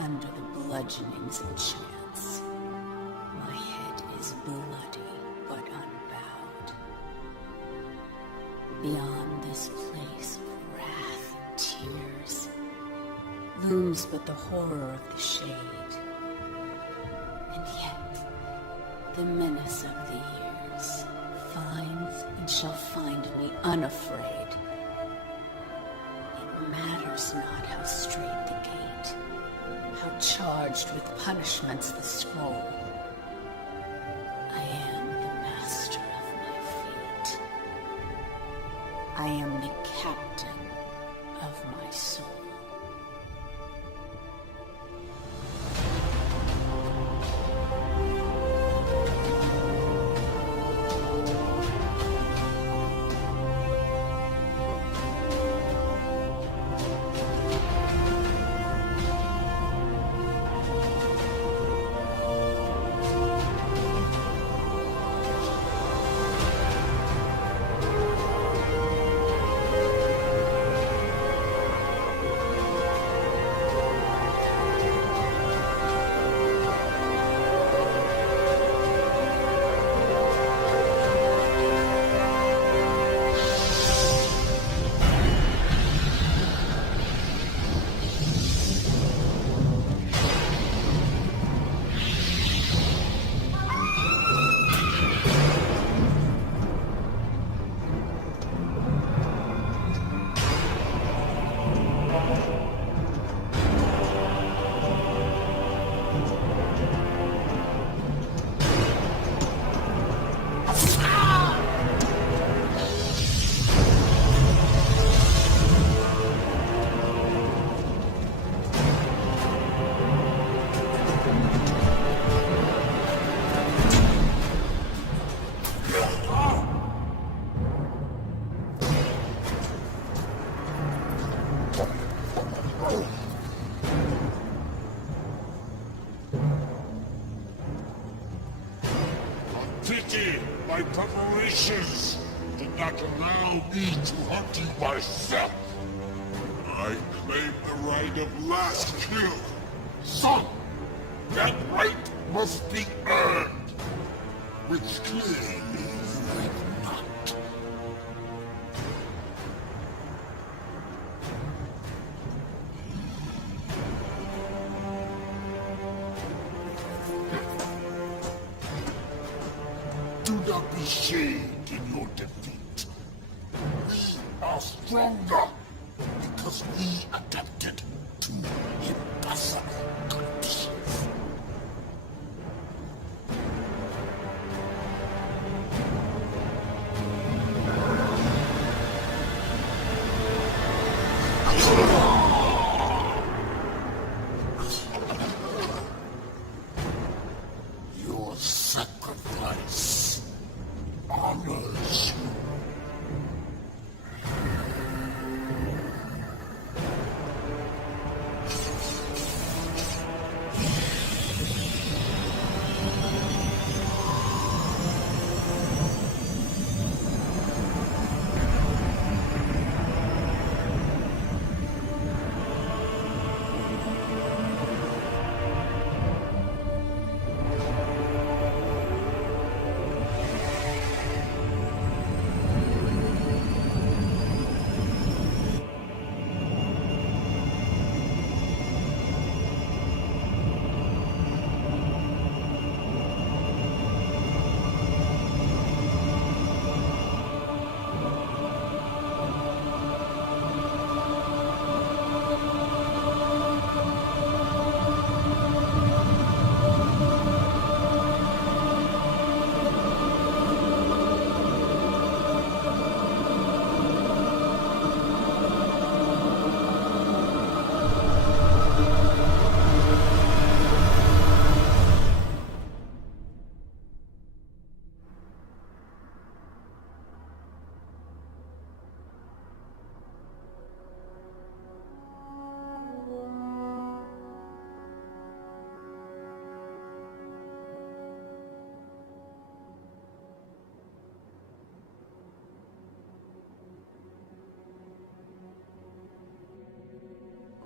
under the bludgeonings of chance. My head is bloody but unbowed. Beyond this place of wrath and tears looms but the horror of the shade. And yet, the menace of the years finds and shall find me unafraid. It matters not how straight the gate, how charged with punishments the scroll. I am the master of my fate. I am the captain of my soul. Pity my preparations did not allow me to hunt you myself. I claim the right of last kill. Son, that right must be earned, which clearly you have not. Do not be shamed in your defeat. We are stronger because we adapted to impossible conditions. Your sacrifice honors you.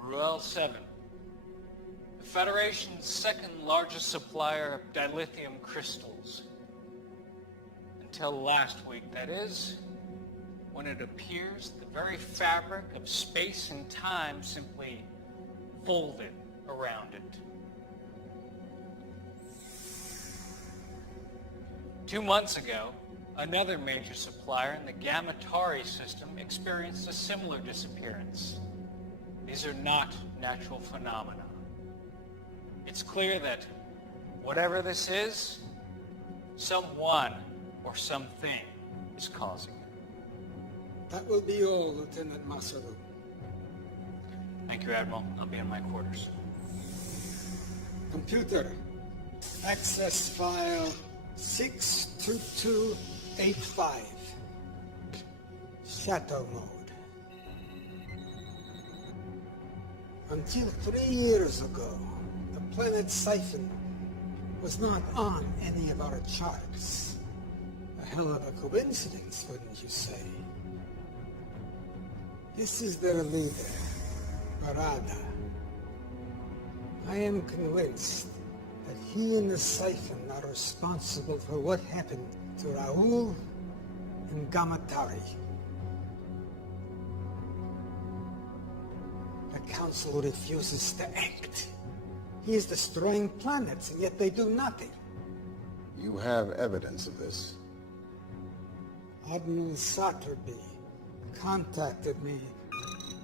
Ruel 7. The Federation's second largest supplier of dilithium crystals. Until last week, that is, when it appears the very fabric of space and time simply folded around it. 2 months ago, another major supplier in the Gamma Tauri system experienced a similar disappearance. These are not natural phenomena. It's clear that whatever this is, someone or something is causing it. That will be all, Lieutenant Masaru. Thank you, Admiral. I'll be in my quarters. Computer, access file 62285. Shadow mode. Until 3 years ago, the planet Siphon was not on any of our charts. A hell of a coincidence, wouldn't you say? This is their leader, Barada. I am convinced that he and the Siphon are responsible for what happened to Raoul and Gamma Tauri. The Council refuses to act. He is destroying planets, and yet they do nothing. You have evidence of this. Admiral Satterby contacted me.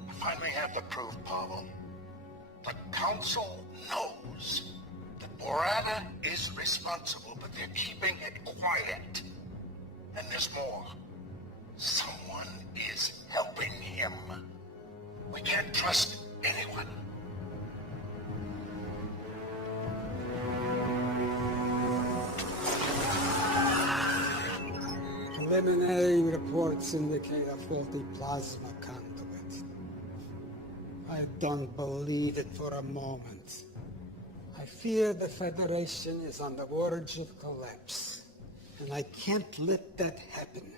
I finally have the proof, Pavel. The Council knows that Borada is responsible, but they're keeping it quiet. And there's more. Someone is helping him. We can't trust anyone. Preliminary reports indicate a faulty plasma conduit. I don't believe it for a moment. I fear the Federation is on the verge of collapse, and I can't let that happen.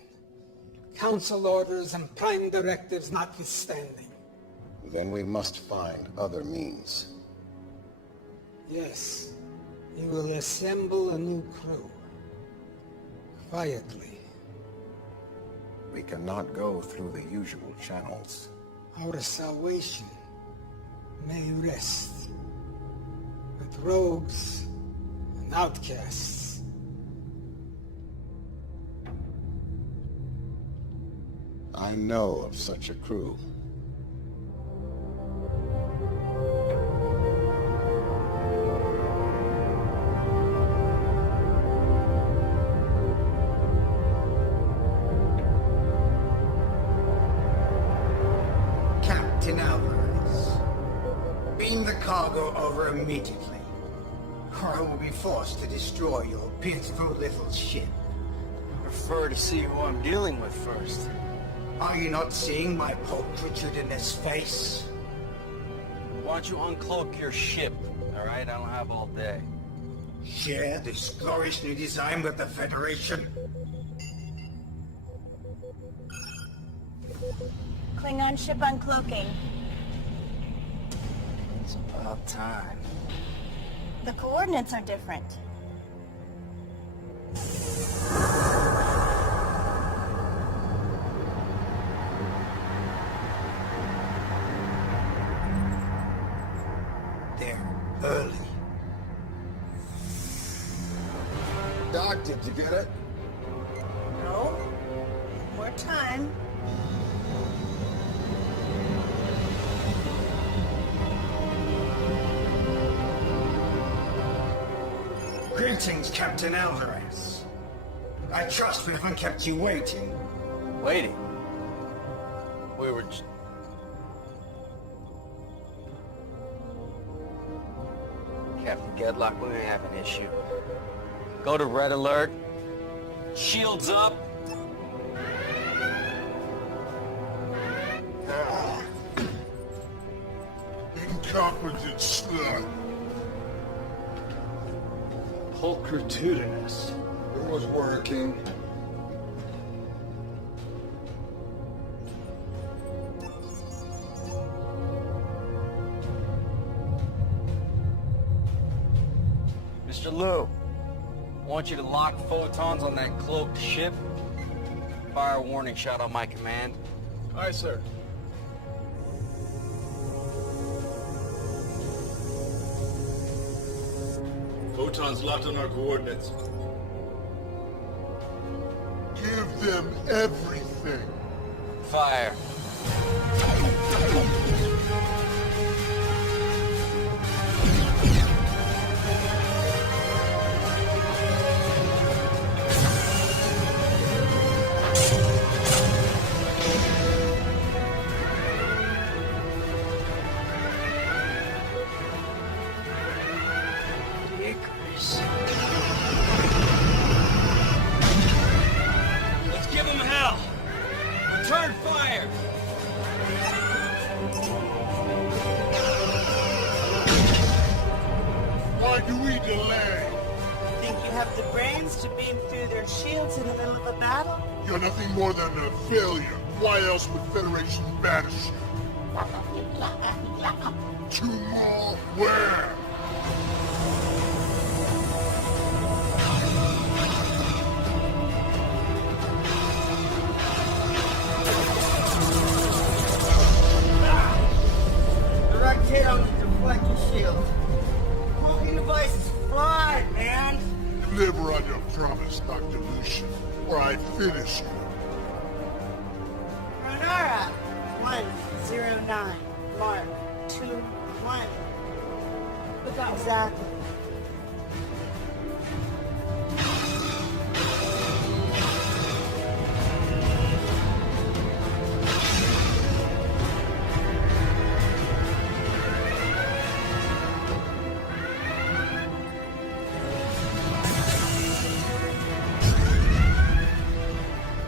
Council orders and Prime directives notwithstanding. Then we must find other means. Yes, he will assemble a new crew. Quietly. We cannot go through the usual channels. Our salvation may rest with rogues and outcasts. I know of such a crew. Captain Alvarez, beam the cargo over immediately, or I will be forced to destroy your pitiful little ship. I prefer to see who I'm dealing with first. Are you not seeing my pulchritudinous face? Why don't you uncloak your ship, alright? I don't have all day. Share this glorious new design with the Federation? Klingon ship uncloaking. It's about time. The coordinates are different. They're early. Doc, did you get it? No? More time. Greetings, Captain Alvarez. I trust we haven't kept you waiting. Waiting. We were Captain Gedlock, we may have an issue. Go to red alert. Shields up. Incompetent slut. Pulchritudinous. It was working. Mr. Liu, I want you to lock photons on that cloaked ship. Fire a warning shot on my command. Aye, sir. Photons locked on our coordinates. Give them everything. Fire. Let's give them hell! Return fire! Why do we delay? Think you have the brains to beam through their shields in the middle of a battle? You're nothing more than a failure. Why else would Federation banish you? Two more? Where? Direct hit on the deflector shield. Cloaking devices fly, man! Deliver on your promise, Dr. Lucian, or I finish you. Renara, 109. Mark, 2-1. Exactly.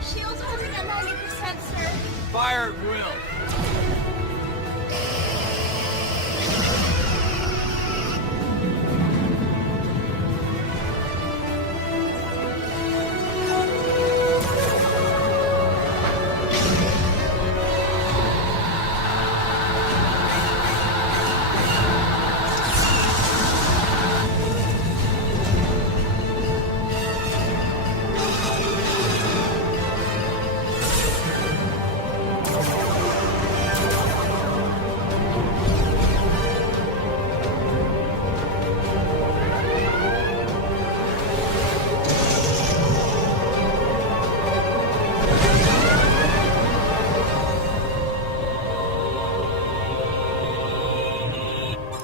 Shield's holding at 90%, sir. Fire at will!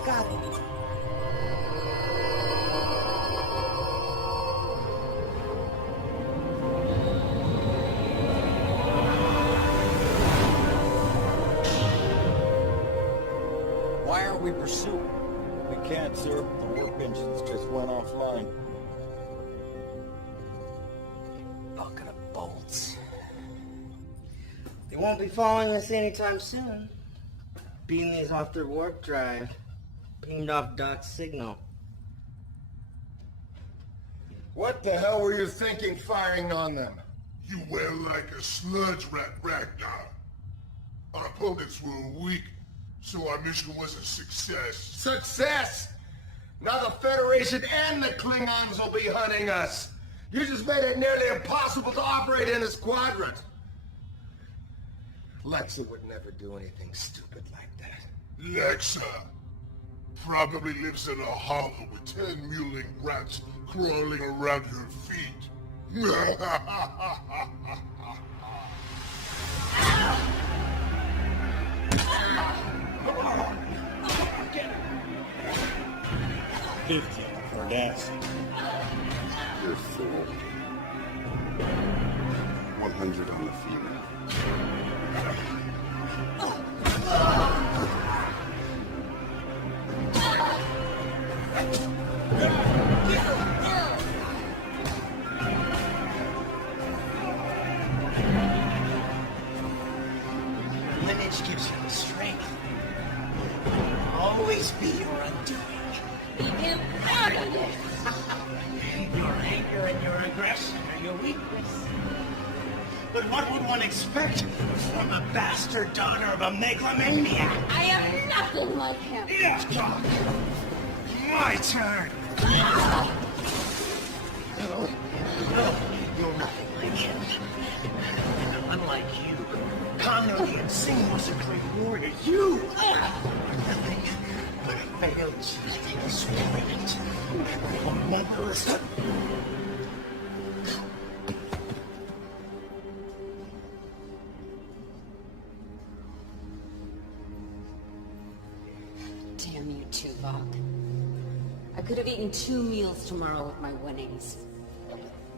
Got it. Why aren't we pursuing? We can't, sir. The warp engines just went offline. Bucket of bolts. They won't be following us anytime soon. Beam these off their warp drive. Beamed off Doc's signal. What the hell were you thinking firing on them? You wail like a sludge rat, Ragnar. Our opponents were weak, so our mission was a success. Success! Now the Federation and the Klingons will be hunting us. You just made it nearly impossible to operate in this quadrant. Lexa would never do anything stupid like that. Lexa probably lives in a hollow with 10 mewling rats crawling around her feet. 50 for gas. You're a fool. 100 on the female. Lineage gives you the strength. Always be your undoing. Leave him out of this! Your anger and your aggression are your weakness. But what would one expect from a bastard daughter of a megalomaniac? I am nothing like him! Enough talk! My turn! No, you're nothing like him. And unlike you, Khan Singh was a great warrior. You are nothing but a failed experiment. A motherless. Damn you, Tuvok. I could have eaten 2 meals tomorrow with my winnings.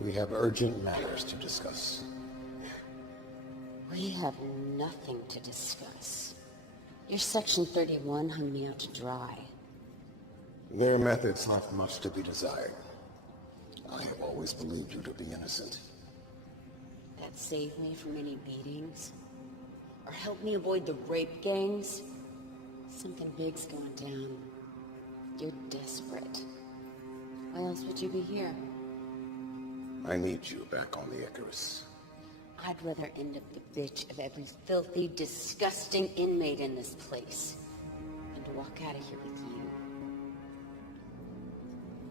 We have urgent matters to discuss. We have nothing to discuss. Your Section 31 hung me out to dry. Their methods left much to be desired. I have always believed you to be innocent. That saved me from any beatings? Or helped me avoid the rape gangs? Something big's going down. You're desperate. Why else would you be here? I need you back on the Icarus. I'd rather end up the bitch of every filthy, disgusting inmate in this place than to walk out of here with you.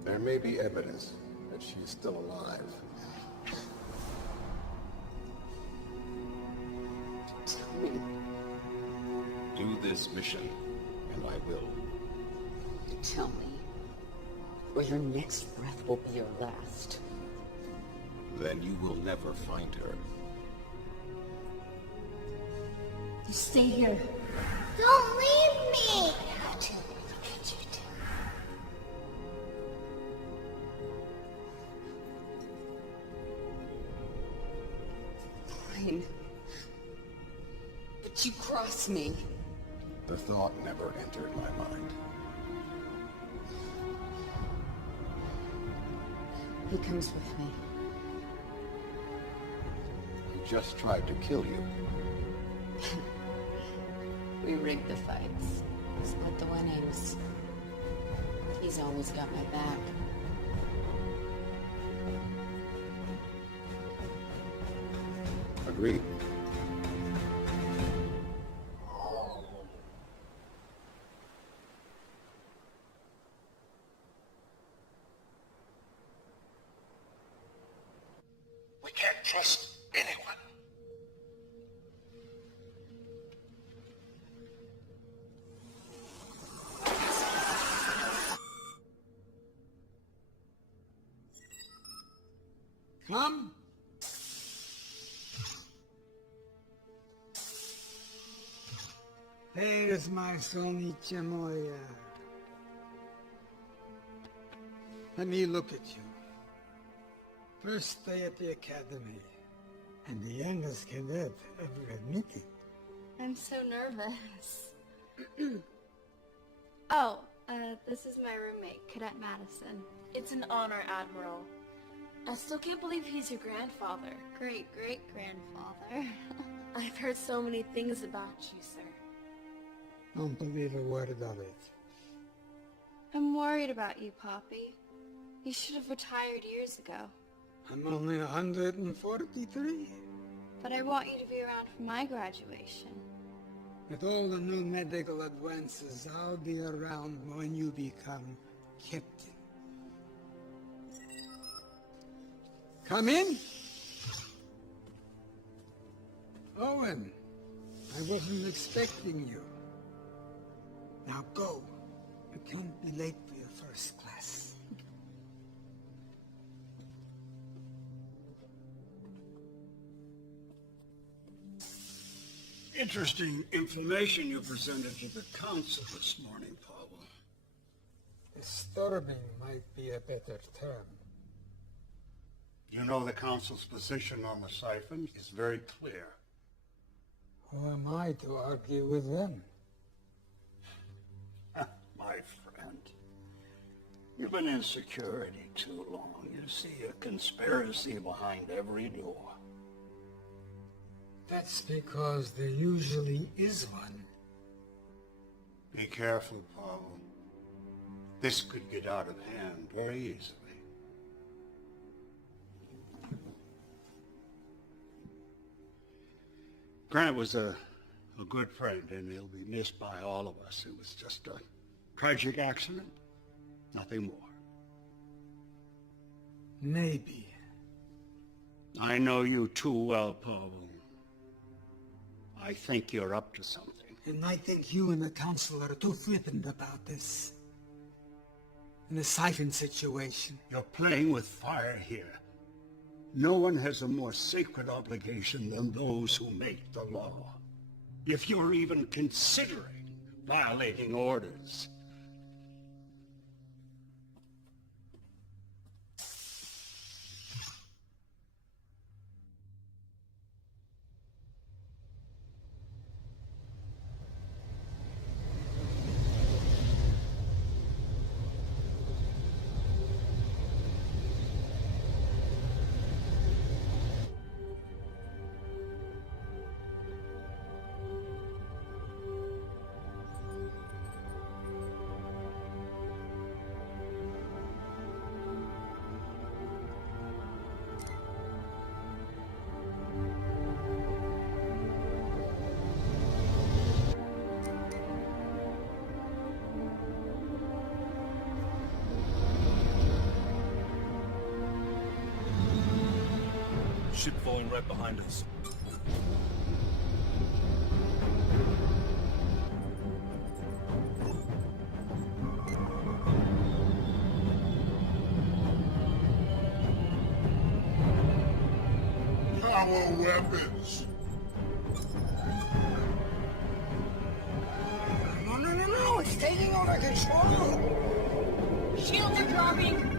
There may be evidence that she's still alive. Tell me. Do this mission, and I will. Tell me. Or your next breath will be your last. Then you will never find her. You stay here. Don't leave me! Fine. But you cross me. The thought never entered my mind. He comes with me. He just tried to kill you. We rigged the fights. Split the winnings. He's always got my back. Agreed. We can't trust anyone. Come. There's my Sonicha Moya. Let me look at you. First day at the academy, and the youngest cadet ever admitted. I'm so nervous. Oh, this is my roommate, Cadet Madison. It's an honor, Admiral. I still can't believe he's your grandfather. Great-great-grandfather. I've heard so many things about you, sir. Don't believe a word of it. I'm worried about you, Poppy. You should have retired years ago. I'm only 143. But I want you to be around for my graduation. With all the new medical advances, I'll be around when you become captain. Come in. Owen, I wasn't expecting you. Now go. You can't be late for your first class. Interesting information you presented to the council this morning, Paul. Disturbing might be a better term. You know the council's position on the siphon is very clear. Who am I to argue with them? My friend, you've been in security too long. You see a conspiracy behind every door. That's because there usually is one. Be careful, Paul. This could get out of hand very easily. Grant was a good friend, and he'll be missed by all of us. It was just a tragic accident. Nothing more. Maybe. I know you too well, Paul. I think you're up to something. And I think you and the council are too flippant about this. In a siphon situation. You're playing with fire here. No one has a more sacred obligation than those who make the law. If you're even considering violating orders. Ship falling right behind us. Our weapons! No, it's taking over control! Shields are dropping!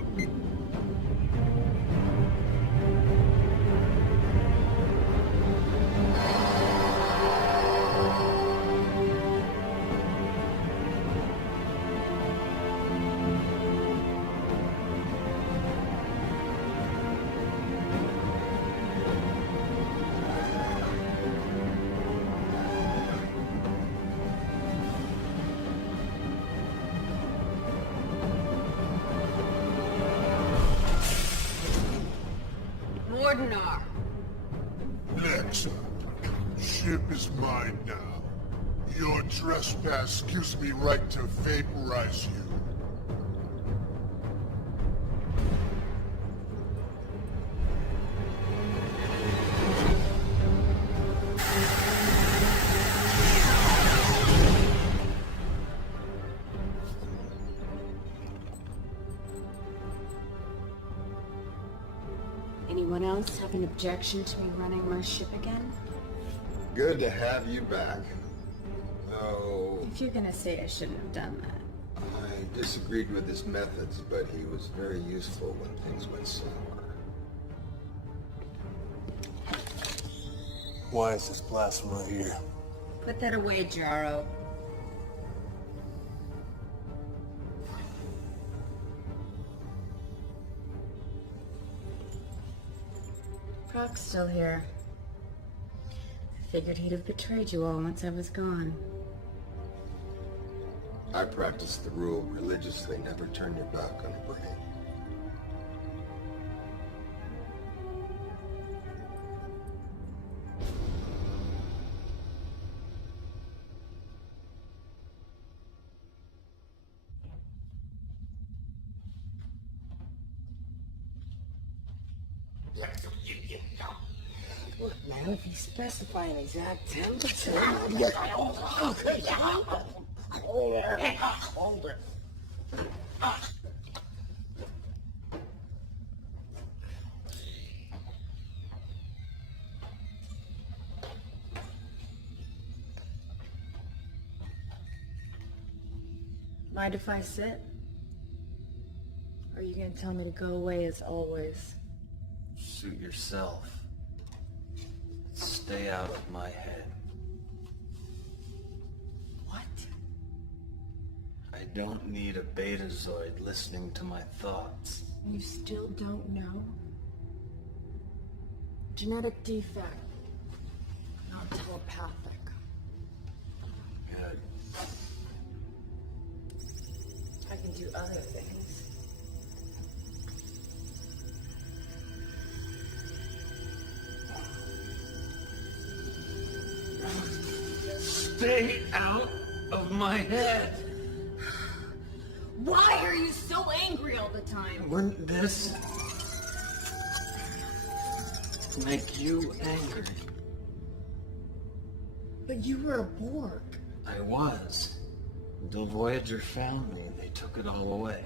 Mordenar. Nexa, ship is mine now. Your trespass gives me right to vaporize you. Anyone else have an objection to me running my ship again? Good to have you back. Though If you're gonna say I shouldn't have done that. I disagreed with his methods, but he was very useful when things went sour. Why is this plasma here? Put that away, Jaro. Proc's still here. I figured he'd have betrayed you all once I was gone. I practiced the rule religiously, never turn your back on a brain. Look, man, if you specify an exact temperature... Hold it. Mind if I sit? Or are you gonna tell me to go away as always? Suit yourself. Stay out of my head. What? I don't need a Betazoid listening to my thoughts. You still don't know? Genetic defect. Not telepathic. Good. I can do other things. Stay out of my head! Why are you so the time. Wouldn't this make you angry? But you were a Borg. I was. Until Voyager found me, they took it all away.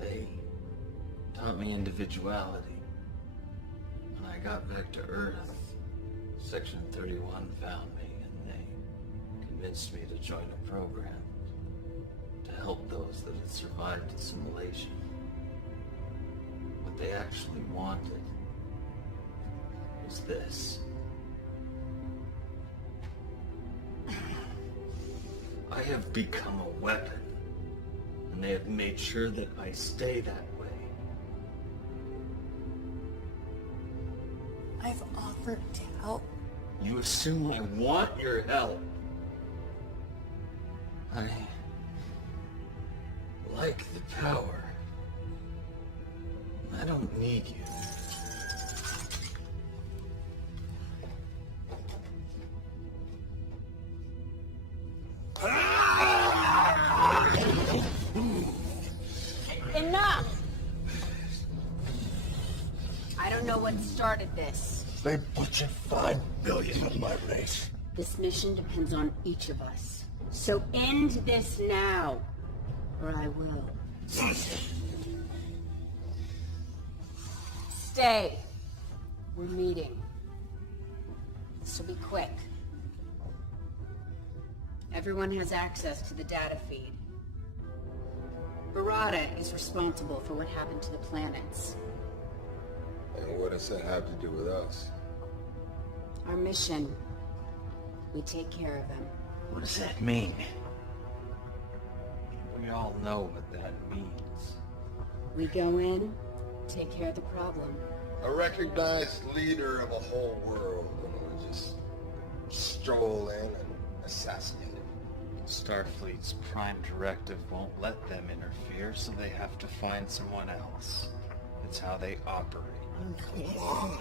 They taught me individuality. When I got back to Earth, Section 31 found me and they convinced me to join a program to help those that had survived assimilation. What they actually wanted was this. I have become a weapon, and they have made sure that I stay that way. I've offered to help. You assume I want your help. I like the power. I don't need you. Enough! I don't know what started this. They butchered 5 billion of my race. This mission depends on each of us. So end this now, or I will. Stay. We're meeting. This will be quick. Everyone has access to the data feed. Barada is responsible for what happened to the planets. And what does that have to do with us? Our mission. We take care of them. What does that mean? We all know what that means. We go in, take care of the problem. A recognized leader of a whole world, and we just stroll in and assassinate him. Starfleet's prime directive won't let them interfere, so they have to find someone else. It's how they operate. Come on.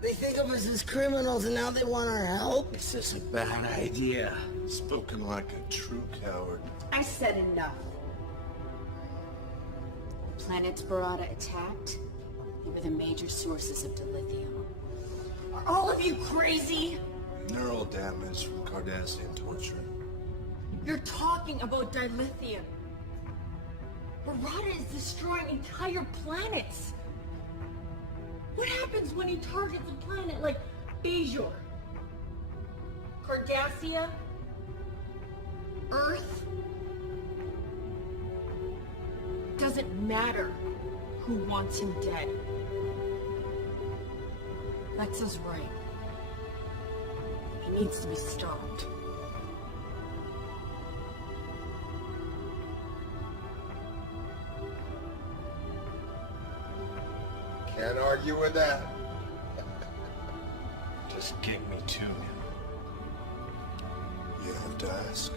They think of us as criminals and now they want our help? This is a bad idea. Spoken like a true coward. I said enough. The planets Barada attacked, they were the major sources of dilithium. Are all of you crazy? Neural damage from Cardassian torture. You're talking about dilithium. Barada is destroying entire planets. What happens when he targets a planet like Bajor? Cardassia? Earth? Doesn't matter who wants him dead. Vexa's right. He needs to be stopped. Can't argue with that. Just get me to him. You have to ask.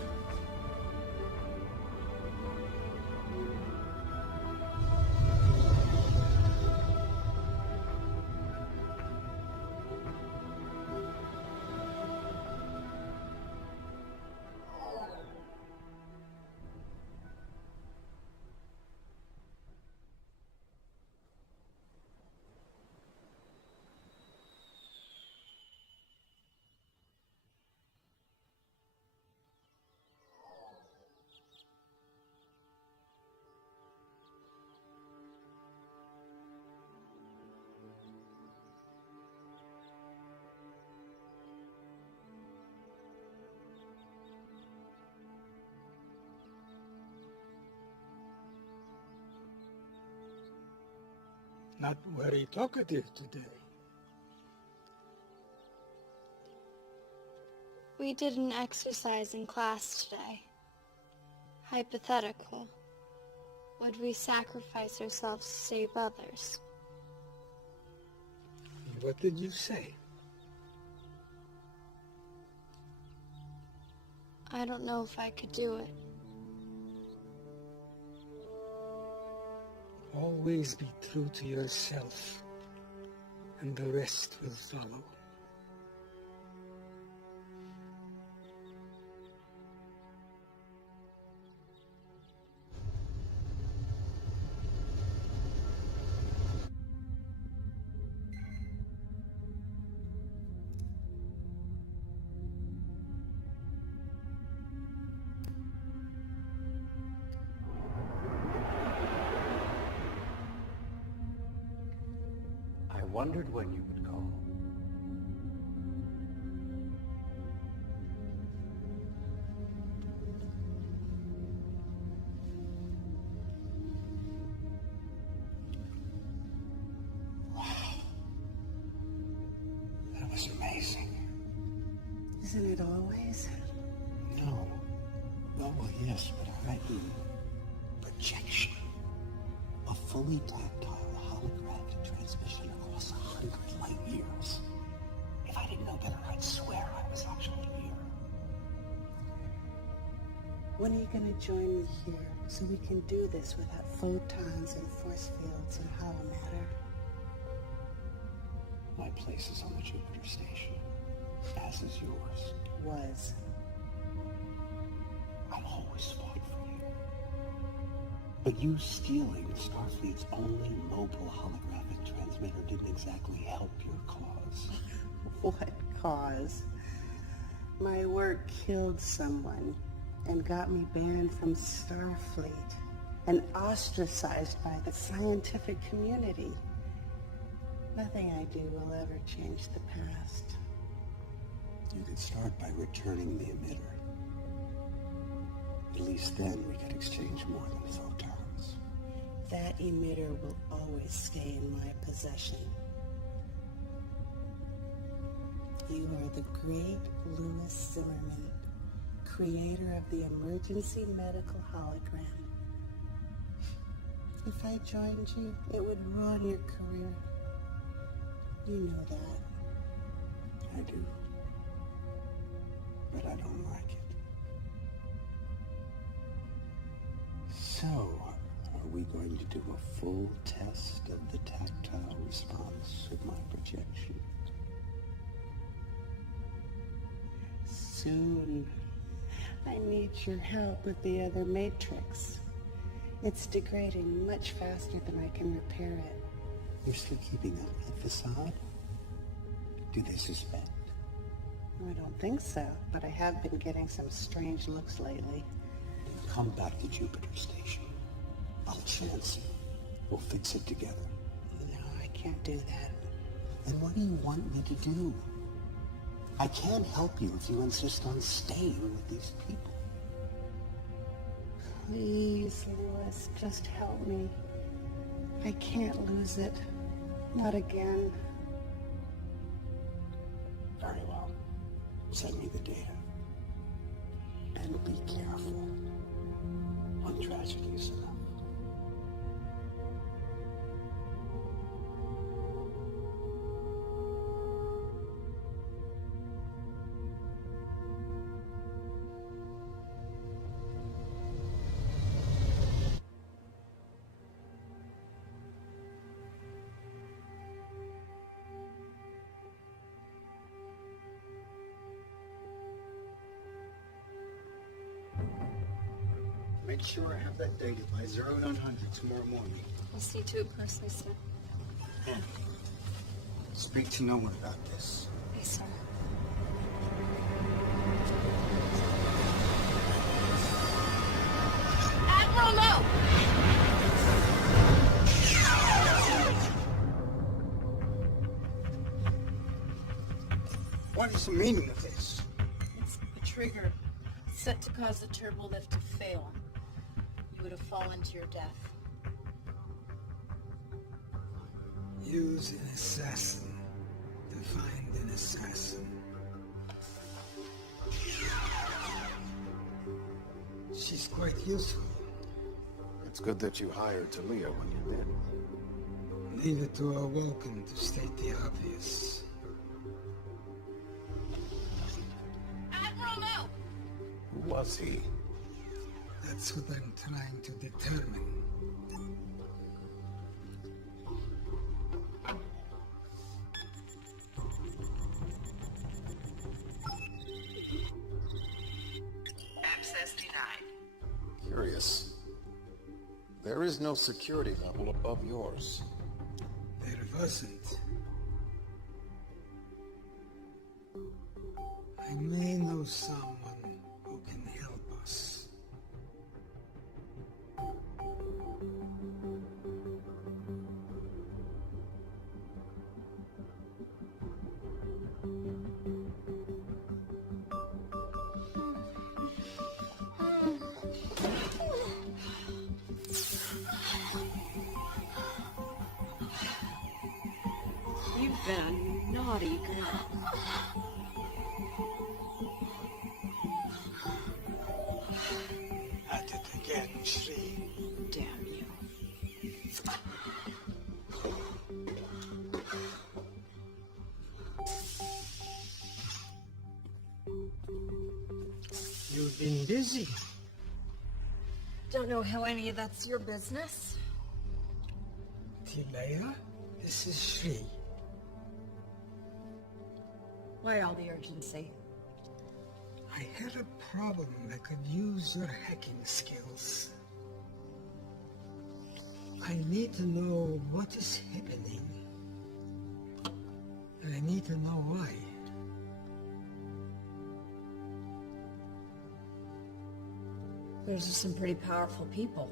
Not very talkative today. We did an exercise in class today. Hypothetical. Would we sacrifice ourselves to save others? What did you say? I don't know if I could do it. Always be true to yourself, and the rest will follow. wondered when you would call. That was amazing. Isn't it always? No. Oh, well, yes, but I mean projection. A fully tactile holographic transmission across 100 light years. If I didn't know better, I'd swear I was actually here. When are you going to join me here so we can do this without photons and force fields and hollow matter? My place is on the Jupiter station, as is yours. Was. I always fought for you. But you stealing Starfleet's only mobile holographic transmitter didn't exactly help your cause. What cause? My work killed someone and got me banned from Starfleet and ostracized by the scientific community. Nothing I do will ever change the past. You could start by returning the emitter. At least then we could exchange more than photons. That emitter will always stay in my possession. You are the great Louis Zimmerman, creator of the emergency medical hologram. If I joined you, it would ruin your career. You know that. I do. But I don't like it. So, are we going to do a full test of the tactile response of my projection? Soon. I need your help with the other matrix. It's degrading much faster than I can repair it. You're still keeping up that facade? Do they suspect? I don't think so, but I have been getting some strange looks lately. Come back to Jupiter Station. I'll chance it. We'll fix it together. No, I can't do that. Then what do you want me to do? I can't help you if you insist on staying with these people. Please, Louis, just help me. I can't lose it. Not again. Very well. Send me the data. And be careful. One tragedy is enough. Make sure I have that data by 0900 tomorrow morning. I'll see to it personally, sir. And speak to no one about this. Yes, sir. Admiral, no! What is the meaning of this? It's the trigger set to cause the turbo lift to fail. You would have fallen to your death. Use an assassin to find an assassin. She's quite useful. It's good that you hired Talia when you did. Leave it to our Vulcan to state the obvious. Admiral, no! Who was he? That's what I'm trying to determine. Access denied. Curious. There is no security level above yours. There wasn't. I may know someone who can help us. been a naughty girl. At it again, Shri. Damn you. You've been busy. Don't know how any of that's your business. Tilea, this is Shri. Why all the urgency? I had a problem that could use your hacking skills. I need to know what is happening. And I need to know why. Those are some pretty powerful people.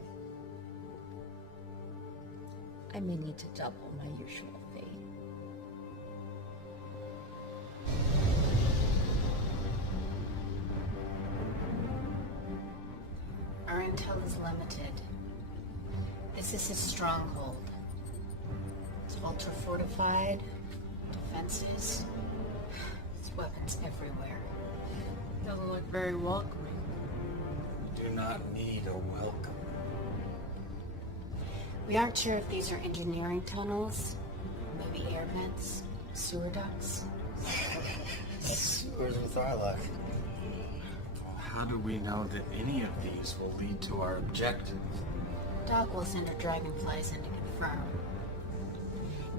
I may need to double my usual fee. Our intel is limited. This is his stronghold. It's ultra-fortified, defenses, there's weapons everywhere. Doesn't look very welcoming. Do not need a welcome. We aren't sure if these are engineering tunnels, maybe air vents, sewer ducts. Sewers with our luck. How do we know that any of these will lead to our objective? Doc will send her dragonflies in to confirm.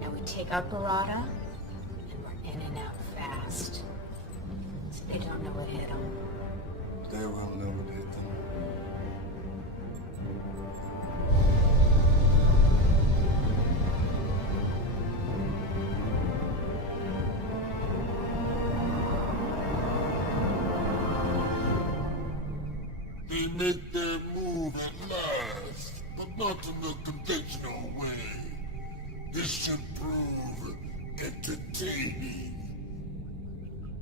Now we take out Barada, and we're in and out fast. So they don't know what hit them. They won't know what hit them. They make their move at last, but not in the conventional way. This should prove entertaining.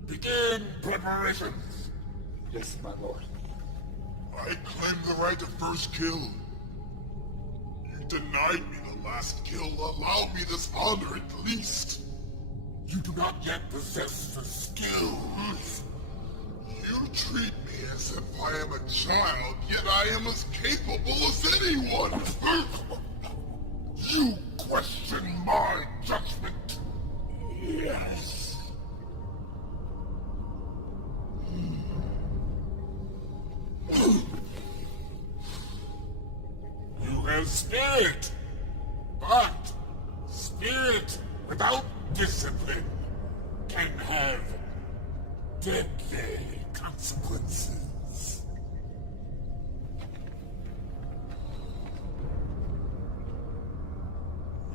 Begin preparations. Yes, my lord. I claim the right to first kill. You denied me the last kill. Allow me this honor at least. You do not yet possess the skills. You treat me as if I am a child, yet I am as capable as anyone. You question my judgment. Yes. You have spirit, but spirit without discipline can have deadly consequences.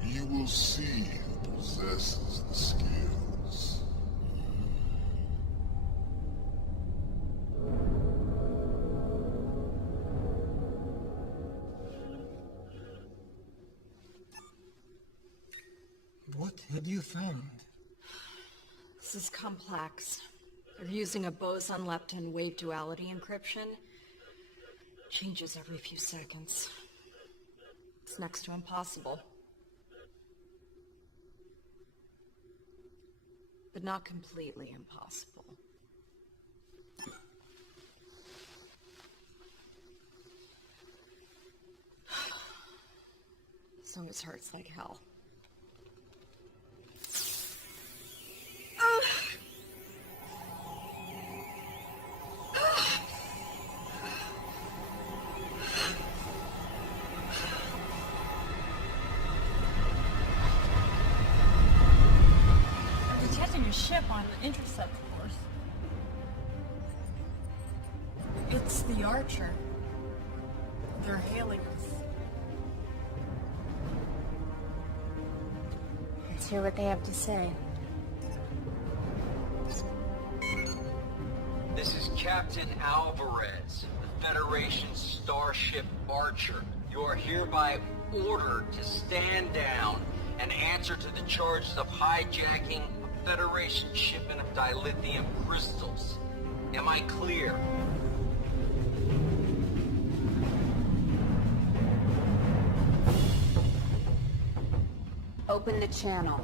You will see who possesses the skills. What have you found? This is complex. They're using a boson-lepton wave duality encryption. Changes every few seconds. It's next to impossible. But not completely impossible. So it hurts like hell. We're detecting a ship on the intercept course. It's the Archer. They're hailing us. Let's hear what they have to say. This is Captain Alvarez, the Federation's starship Archer. You are hereby ordered to stand down and answer to the charges of hijacking a Federation shipment of dilithium crystals. Am I clear? Open the channel.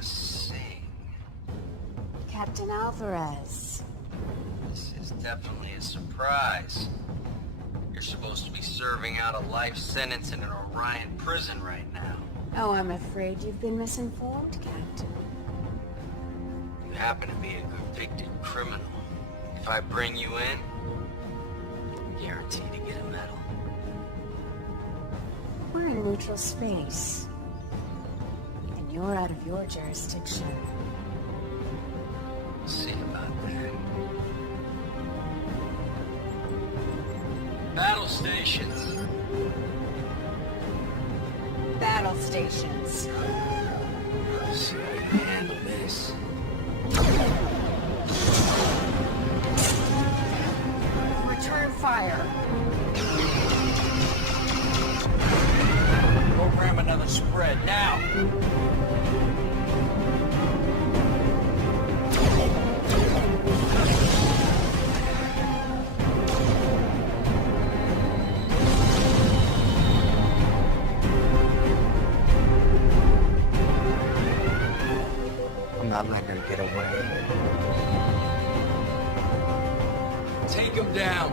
Singh. Captain Alvarez. This is definitely a surprise. You're supposed to be serving out a life sentence in an Orion prison right now. Oh, I'm afraid you've been misinformed, Captain. You happen to be a convicted criminal. If I bring you in, I'm guaranteed to get a medal. We're in neutral space. And you're out of your jurisdiction. We'll see about that. Battle stations. Battle stations. See how you handle this. Return fire. Program another spread, now! I'm not letting her get away. Take him down!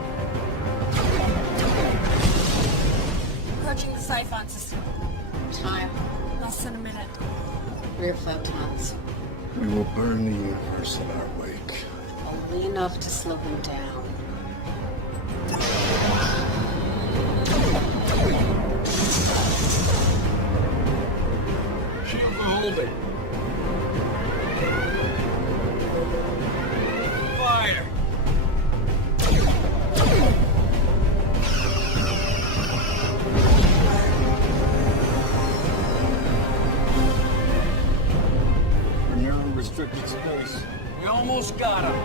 Approaching the siphon system. Time. Less than a minute. Rear photons. We will burn the universe in our wake. Only enough to slow them down. Shields are holding. Fire! We're near unrestricted space. We almost got him.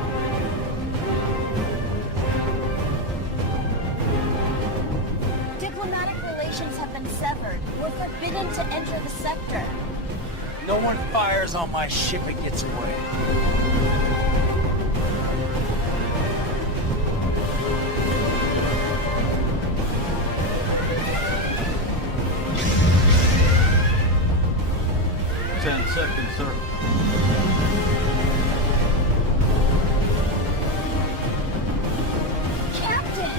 Diplomatic relations have been severed. We're forbidden to enter the sector. No one fires on my ship and gets away. Seconds, sir. Captain!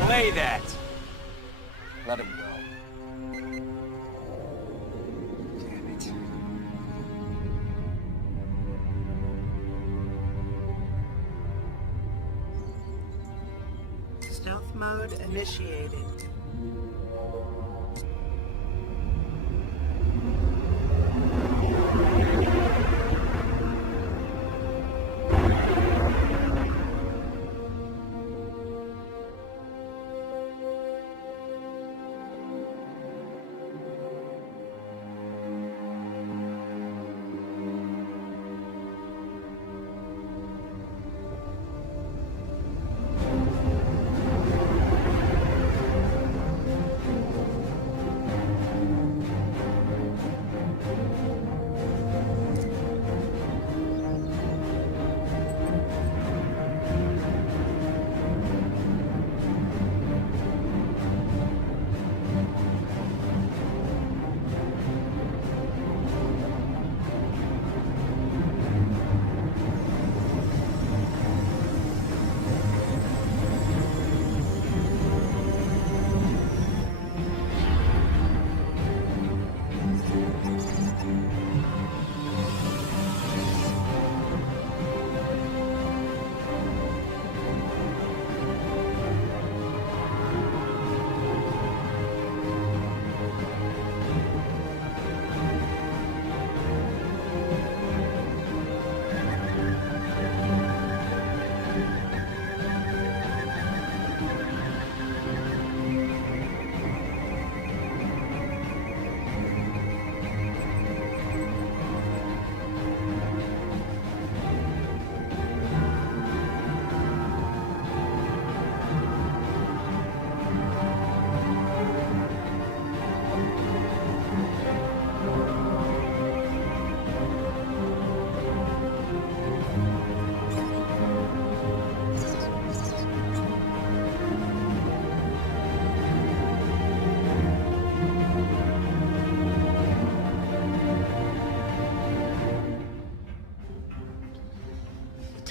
Delay that! Let him go. Damn it. Stealth mode initiated.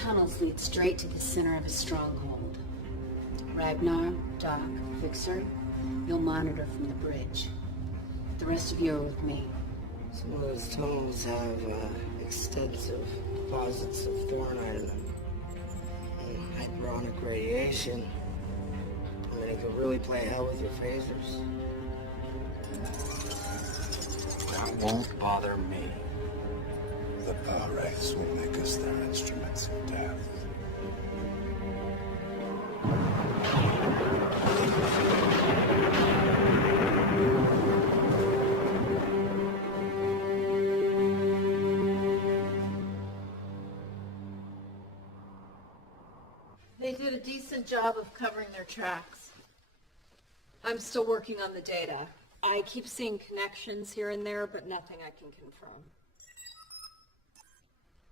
tunnels lead straight to the center of a stronghold. Ragnar, Doc, Fixer, you'll monitor from the bridge. The rest of you are with me. Some of those tunnels have extensive deposits of thornite in them. And hyperonic radiation. I mean, it could really play hell with your phasers. That won't bother me. The power wraiths will make us their instruments of death. They did a decent job of covering their tracks. I'm still working on the data. I keep seeing connections here and there, but nothing I can confirm.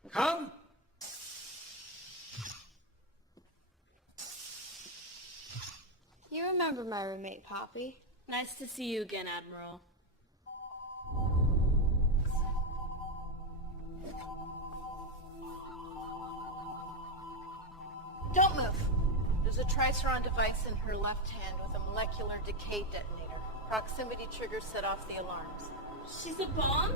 Come! You remember my roommate, Poppy. Nice to see you again, Admiral. Don't move! There's a Triceron device in her left hand with a molecular decay detonator. Proximity triggers set off the alarms. She's a bomb?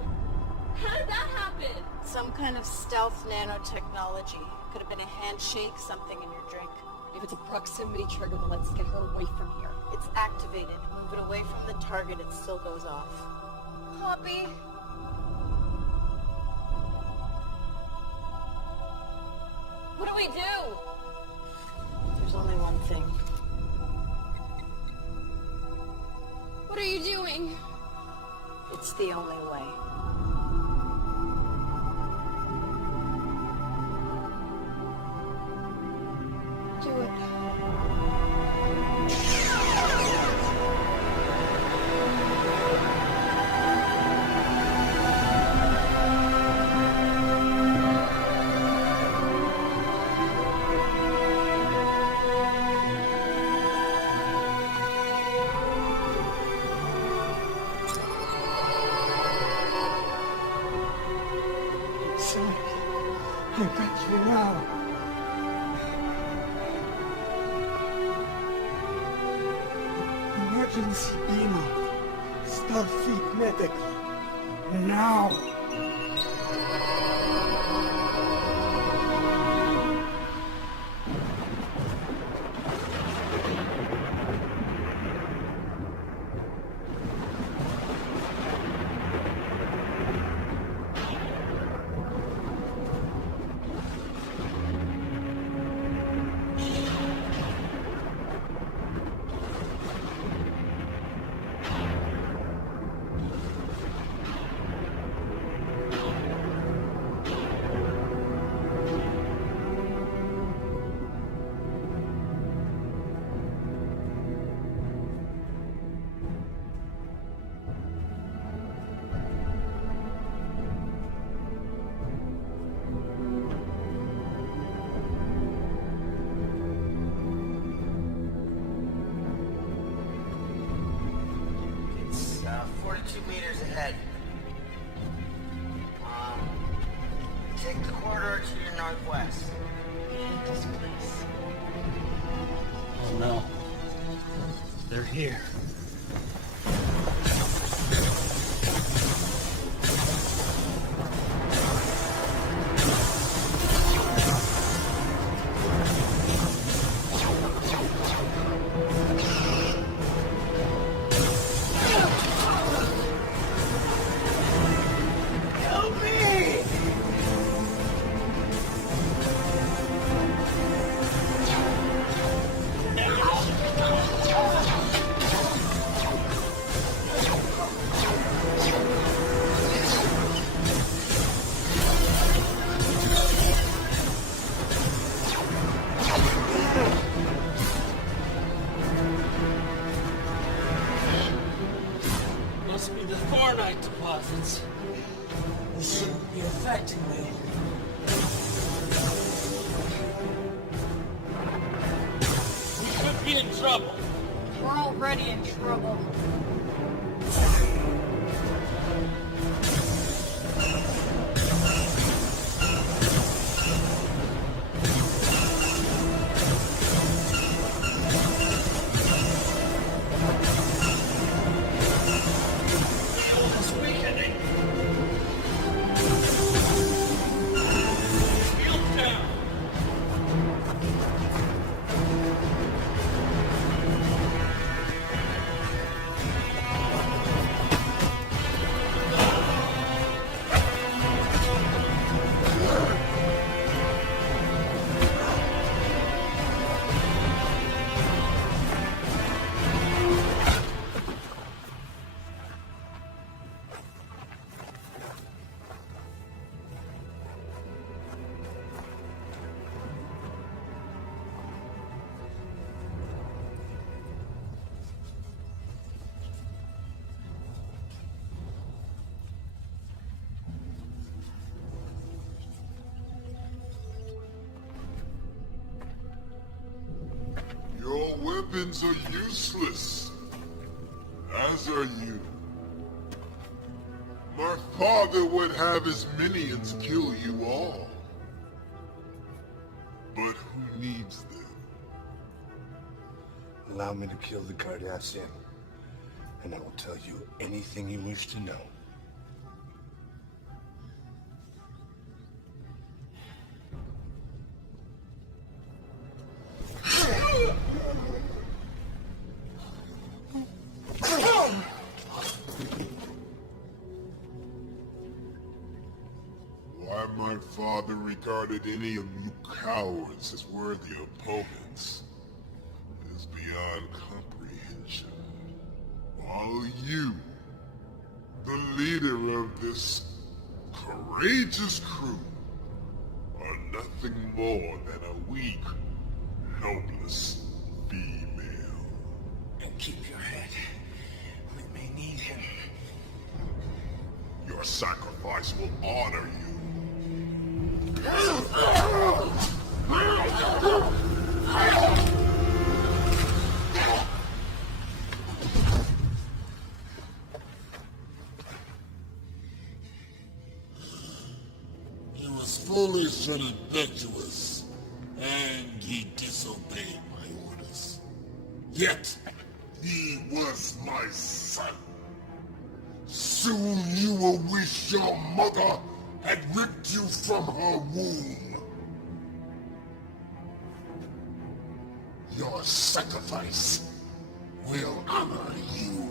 How did that happen? Some kind of stealth nanotechnology. Could have been a handshake, something in your drink. If it's a proximity trigger, then let's get her away from here. It's activated. Move it away from the target, it still goes off. Poppy? What do we do? There's only one thing. What are you doing? It's the only way. Do it. I got you now. Emergency beam out. Starfleet Medical. Now! It's 42 meters ahead. Take the corridor to your northwest. We hate this place. Oh no. They're here. Help me! Must be the Thornite deposits. This shouldn't be affecting me. We could be in trouble. We're already in trouble. weapons are useless. As are you. My father would have his minions kill you all. But who needs them? Allow me to kill the Cardassian, and I will tell you anything you wish to know. Why my father regarded any of you cowards as worthy opponents is beyond comprehension. While you, the leader of this courageous crew, are nothing more than a weak, helpless female. And keep your head. We may need him. Your sacrifice will honor you. He was foolish and impetuous, and he disobeyed my orders. Yet, he was my son. Soon you will wish your mother had ripped you from her womb. Your sacrifice will honor you.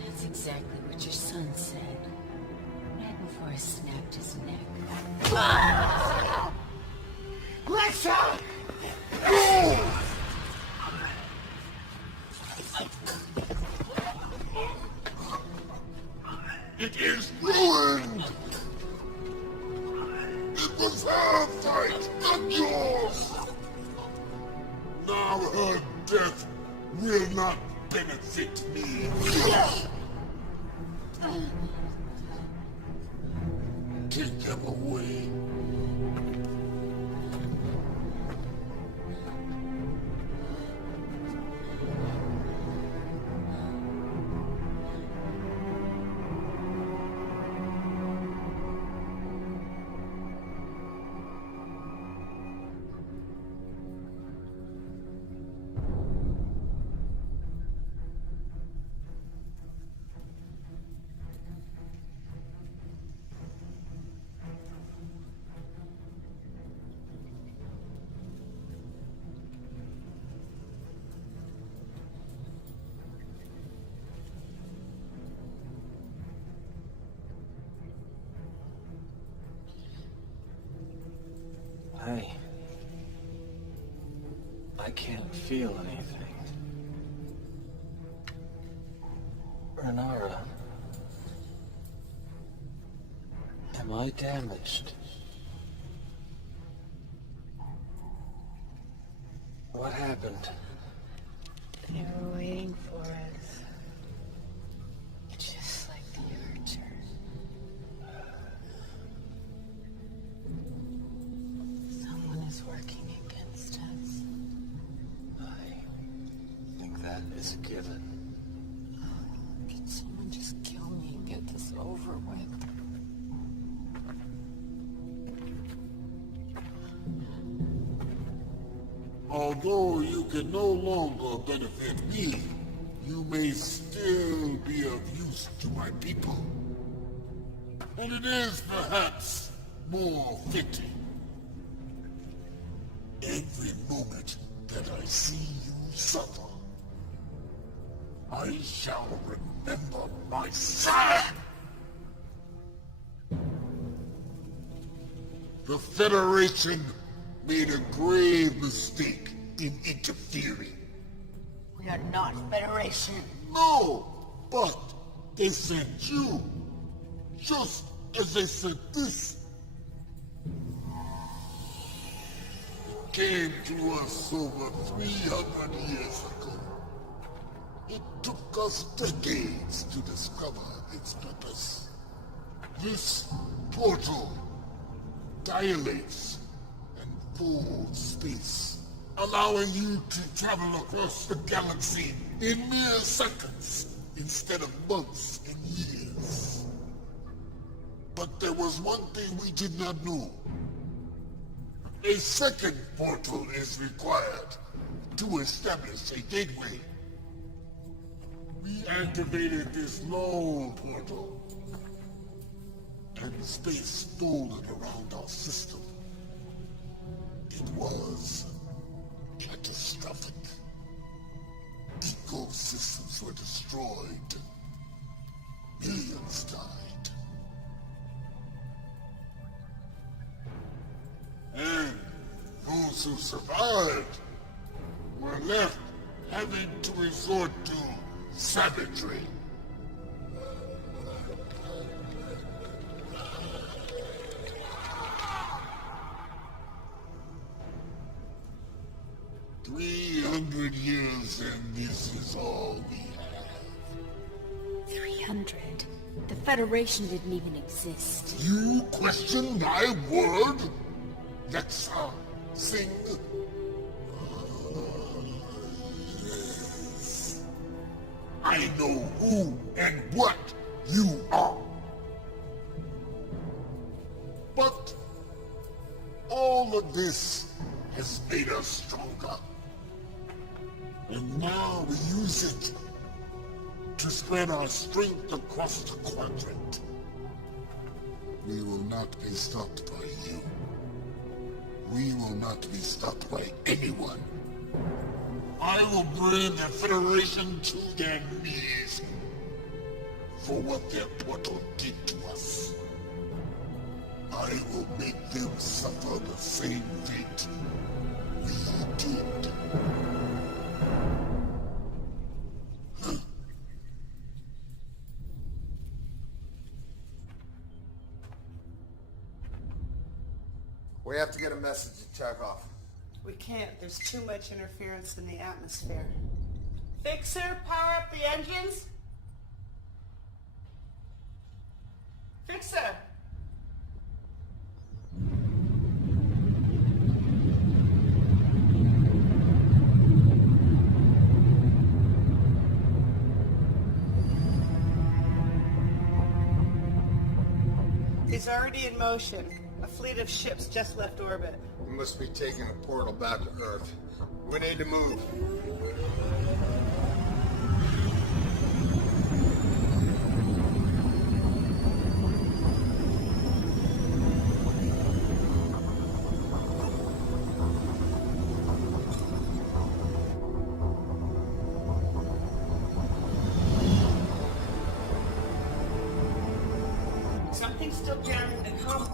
That's exactly what your son said. Right before I snapped his neck. Lexa! No! It is ruined! It was her fight, not yours! Now her death will not benefit me. Take them away. I can't feel anything. Renara, am I damaged? What happened? They were waiting for us. Just like the Archer. Someone is working against us. I think that is a given. Can someone just kill me and get this over with? Although you can no longer benefit me, you may still be of use to my people. And it is perhaps more fitting. Every moment that I see you suffer, I shall remember my son! The Federation made a grave mistake in interfering. We are not Federation. No, but they sent you, just as they sent this. It came to us over 300 years ago. It took us decades to discover its purpose. This portal dilates and control space, allowing you to travel across the galaxy in mere seconds instead of months and years. But there was one thing we did not know. A second portal is required to establish a gateway. We activated this lone portal, and the space folded around our system. It was catastrophic. Ecosystems were destroyed. Millions died. And those who survived were left having to resort to savagery. "300 years, and this is all we have." 300? The Federation didn't even exist. You question my word? Lexa, sing. Yes. I know who and what you are. But all of this has made us stronger. And now we use it to spread our strength across the quadrant. We will not be stopped by you. We will not be stopped by anyone. I will bring the Federation to their knees for what their portal did to us. I will make them suffer the same fate we did. We have to get a message to Chekhov. We can't. There's too much interference in the atmosphere. Fixer, power up the engines. Fixer! He's already in motion. A fleet of ships just left orbit. We must be taking a portal back to Earth. We need to move. Something's still jamming the comm.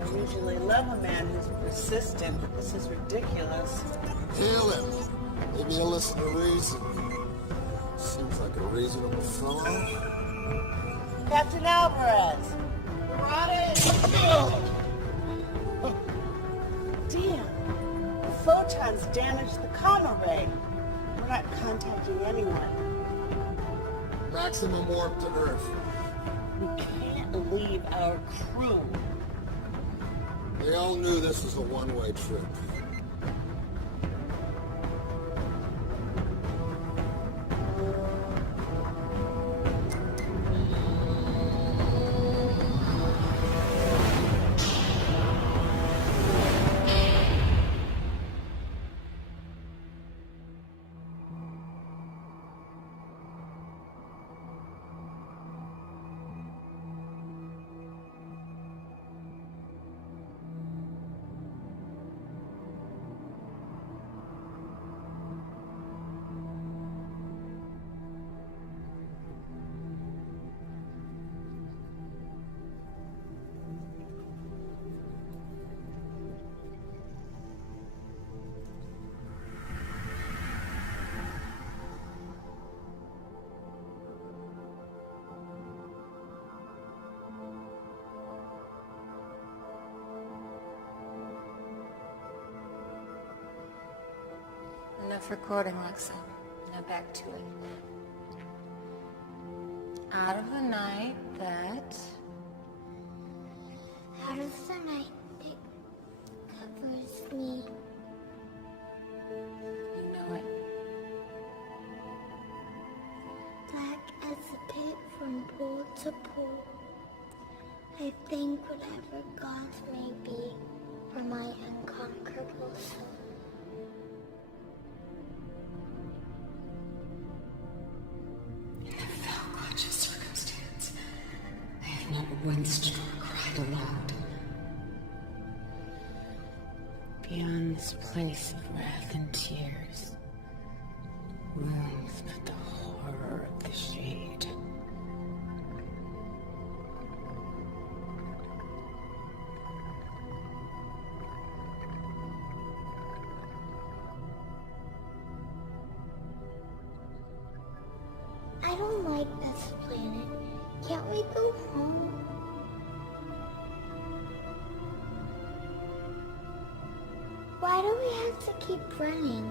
I usually love a man who's persistent. This is ridiculous. Kill him. Maybe he'll listen to reason. Seems like a reasonable fellow. Captain Alvarez! We're on it! Damn! The photons damaged the comm array. We're not contacting anyone. Maximum warp to Earth. We can't leave our crew. They all knew this was a one-way trip. Enough recording, Lexa. Now back to it. Out of the night that... Out of the night that covers me. You know it. Black as the pit from pool to pool. I thank whatever gods may be for my unconquerable soul. In that foul clutch of circumstance, I have not once cried aloud. Beyond this place of wrath and tears, rooms but the horror of the shade. I don't like this planet. Can't we go home? Why do we have to keep running?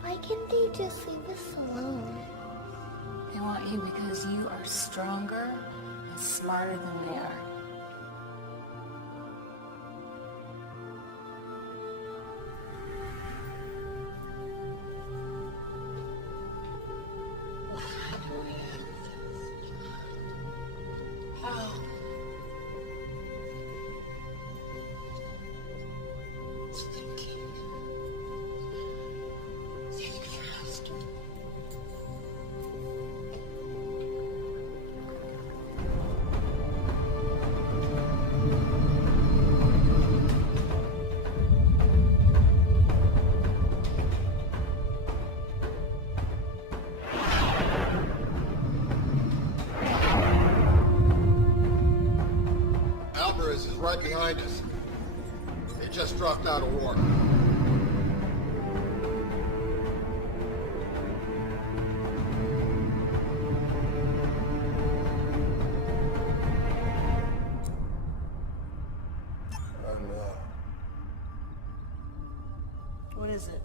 Why can't they just leave us alone? They want you because you are stronger and smarter than they are. Alvarez is right behind us. He just dropped out of war. What is it?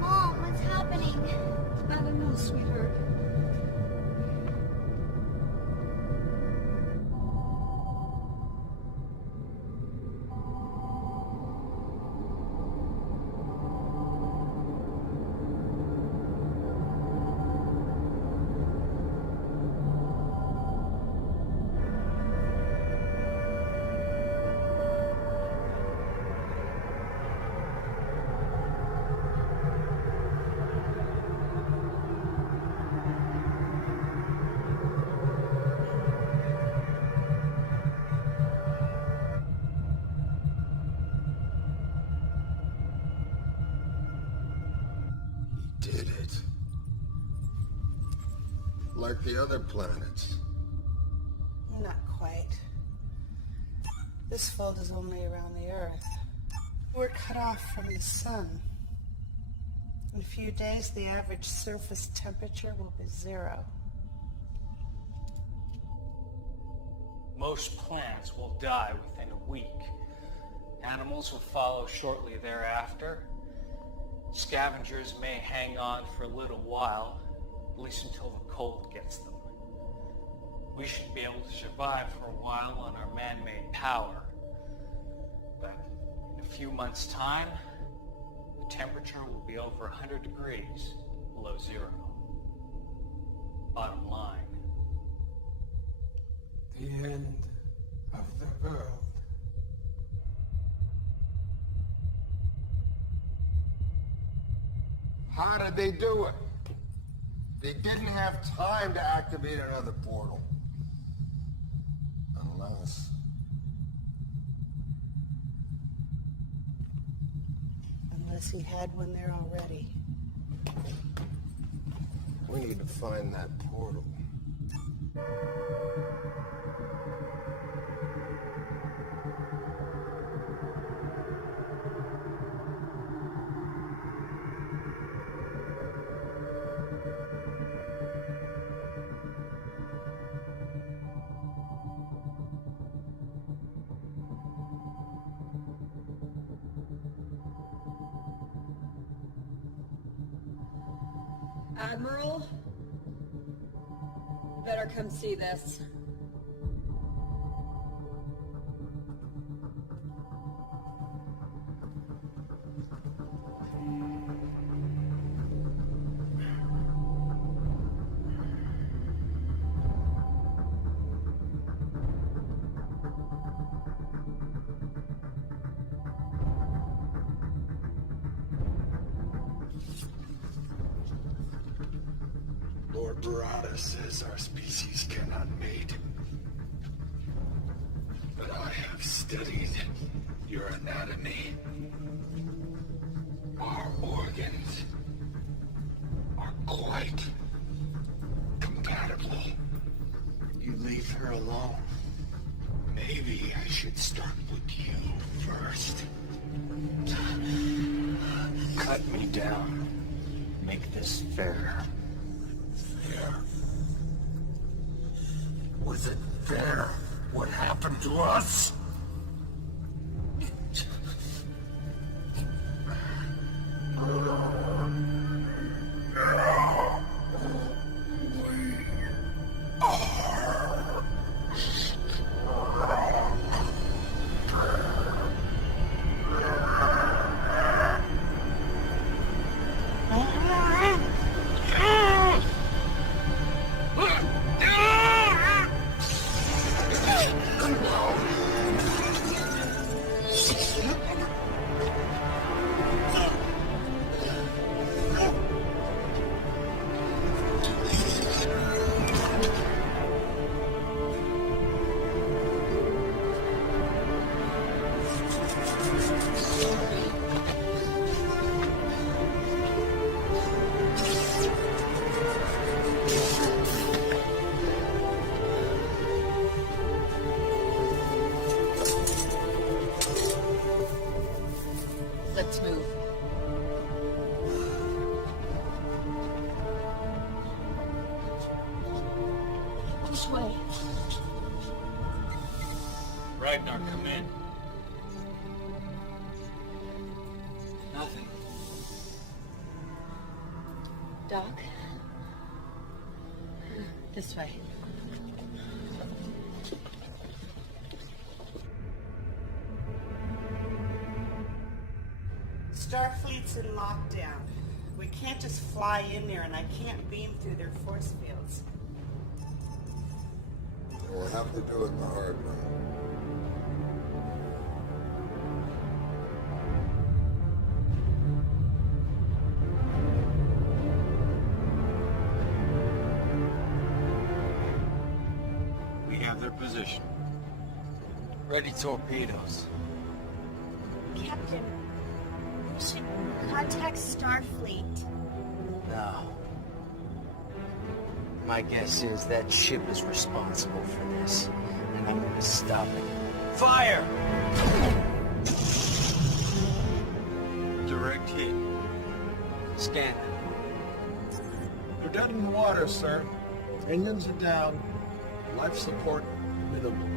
Mom, what's happening? I don't know, sweetheart. Did it. Like the other planets. Not quite. This fold is only around the Earth. We're cut off from the sun. In a few days, the average surface temperature will be 0. Most plants will die within a week. Animals will follow shortly thereafter. Scavengers may hang on for a little while, at least until the cold gets them. We should be able to survive for a while on our man-made power. But in a few months' time, the temperature will be over 100 degrees below 0. end of the world. How did they do it? They didn't have time to activate another portal. Unless he had one there already. We need to find that portal. Admiral? You better come see this. Lord Barada says our species cannot mate. But I have studied your anatomy. Our organs are quite compatible. You leave her alone. Maybe I should start with you first. Cut me down. Make this fair. Fair? Was it fair what happened to us? Let's move. This way. Ragnar, come in. Nothing. Doc? This way. Starfleet's in lockdown. We can't just fly in there, and I can't beam through their force fields. We'll have to do it the hard way. We have their position. Ready torpedoes. Captain, we should contact Starfleet. No. My guess is that ship is responsible for this, and I'm gonna stop it. Fire! Direct hit. Scan. We're dead in the water, sir. Engines are down. Life support minimal.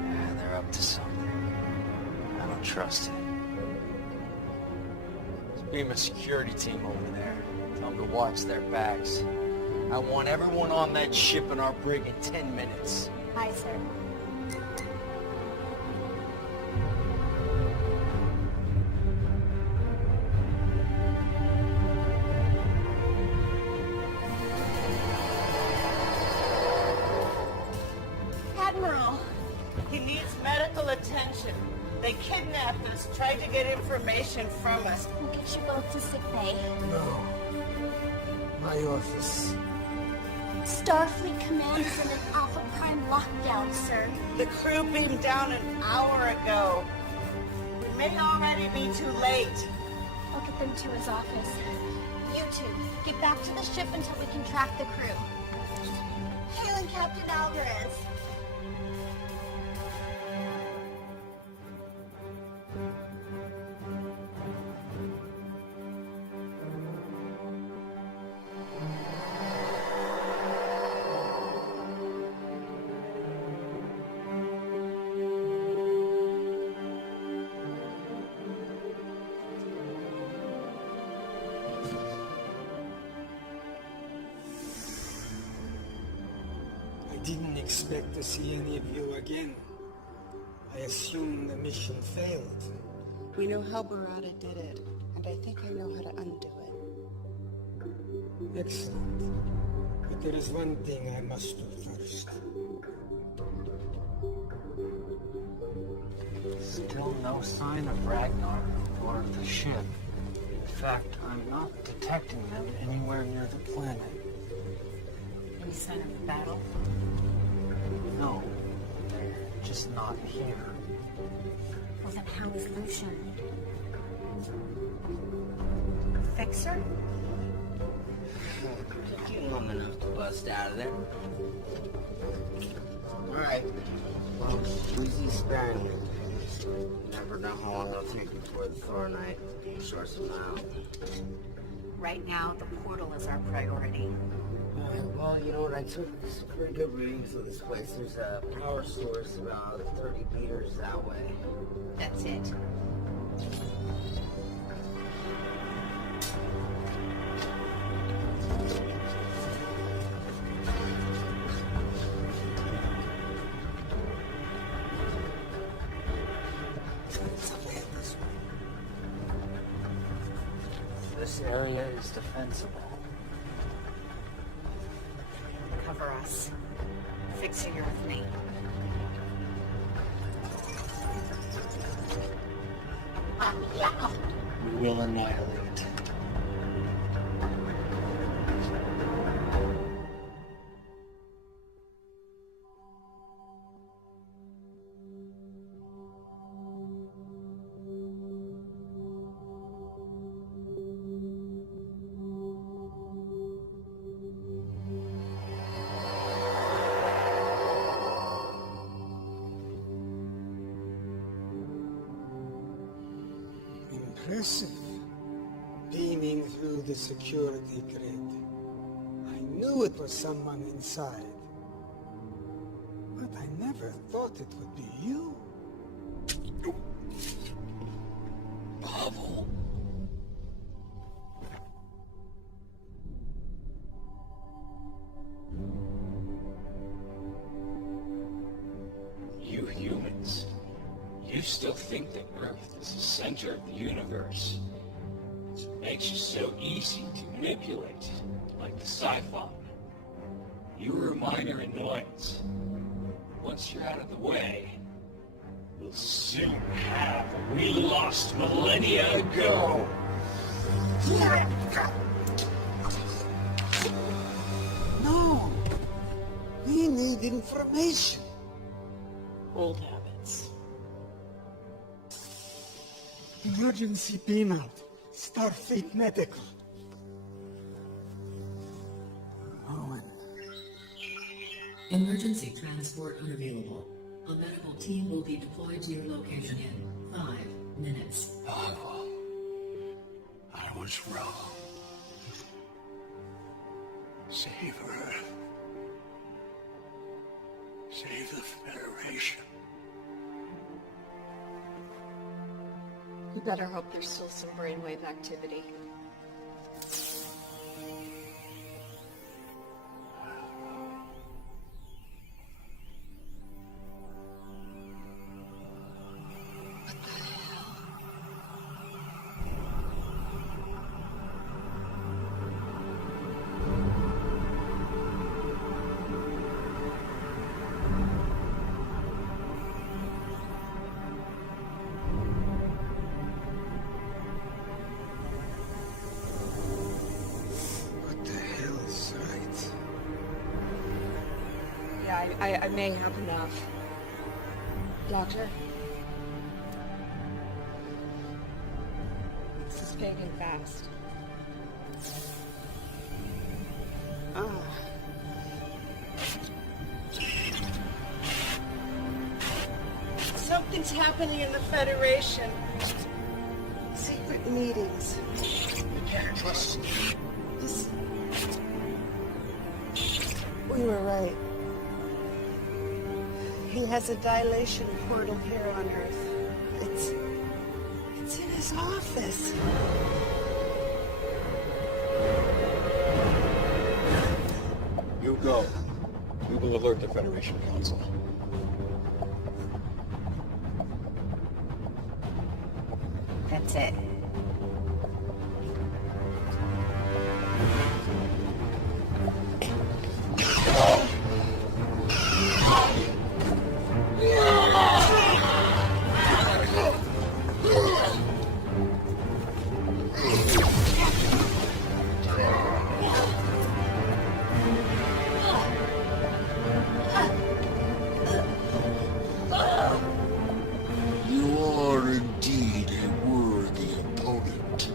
Yeah, they're up to something. I don't trust it. Let's beam a security team over there. Tell them to watch their backs. I want everyone on that ship in our brig in 10 minutes. Aye, sir. Admiral! They kidnapped us, tried to get information from us. We'll get you both to sick bay. No. My office. Starfleet Command is in an Alpha Prime lockdown, sir. The crew beamed down an hour ago. We may already be too late. I'll get them to his office. You two, get back to the ship until we can track the crew. Hailing Captain Alvarez. I didn't expect to see any of you again. I assumed the mission failed. We know how Barada did it, and I think I know how to undo it. Excellent. But there is one thing I must do first. Still no sign of Ragnar or the ship. In fact, I'm not detecting them anywhere near the planet. Any sign of a battle? No, they're just not here. Well, then how is Lucian? Fixer? Took you long enough to bust out of there. Alright. Well, use these sparingly. You never know how long it'll take before the Thoronite sorts them out. Right now, the portal is our priority. Alright, well, you know what? I took some pretty good readings of this place. There's a power source about 30 meters that way. That's it. This area is defensible. Cover us. Fixer, you're with me. We will annihilate. Impressive. Beaming through the security grid. I knew it was someone inside. But I never thought it would be you. Pavel. You humans, you still think that Earth is the center of the universe. It makes you so easy to manipulate, like the Siphon. You were a minor annoyance. Once you're out of the way, we'll soon have what we lost millennia ago. No! We need information. Old habits. Emergency beam out. Starfleet Medical. Owen. Emergency transport unavailable. A medical team will be deployed to your location in 5 minutes. Pavel, I was wrong. Save Earth. Save the Federation. You better hope there's still some brainwave activity. Yeah, I may have enough. Doctor? This is fading fast. Something's happening in the Federation. Secret meetings. You can't trust me. We were right. He has a dilation portal here on Earth. It's in his office. You go. We will alert the Federation Council. That's it. You are indeed a worthy opponent.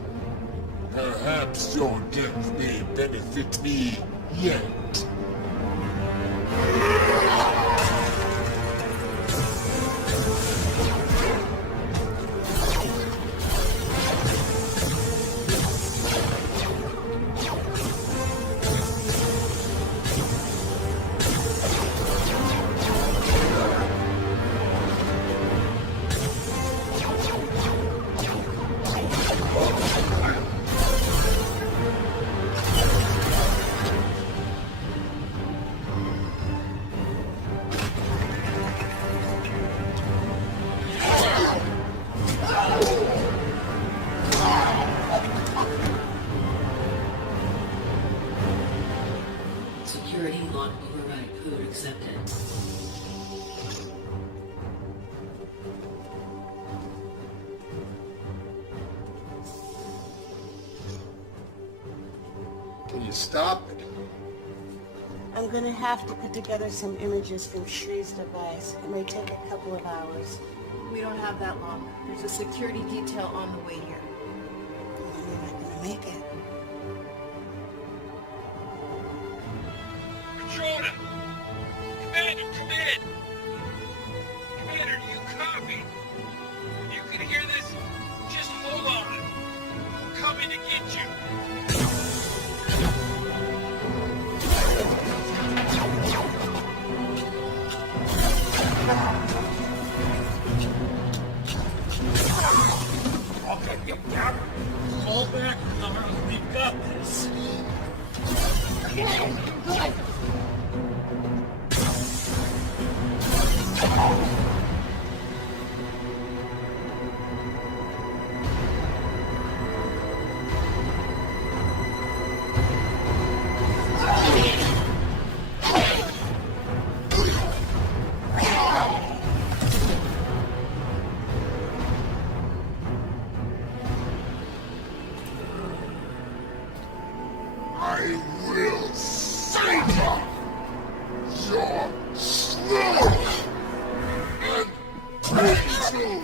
Perhaps your death may benefit me yet. Security lock override code accepted. Can you stop it? I'm gonna have to put together some images from Shree's device. It may take a couple of hours. We don't have that long. There's a security detail on the way here. You're not gonna make it. Patrona! Commander, come in! Commander, do you copy? If you can hear this, just hold on. I'm coming to get you. Okay, get down. Fall back, Hammer. We got this. Good. I will savor your sloth and brutal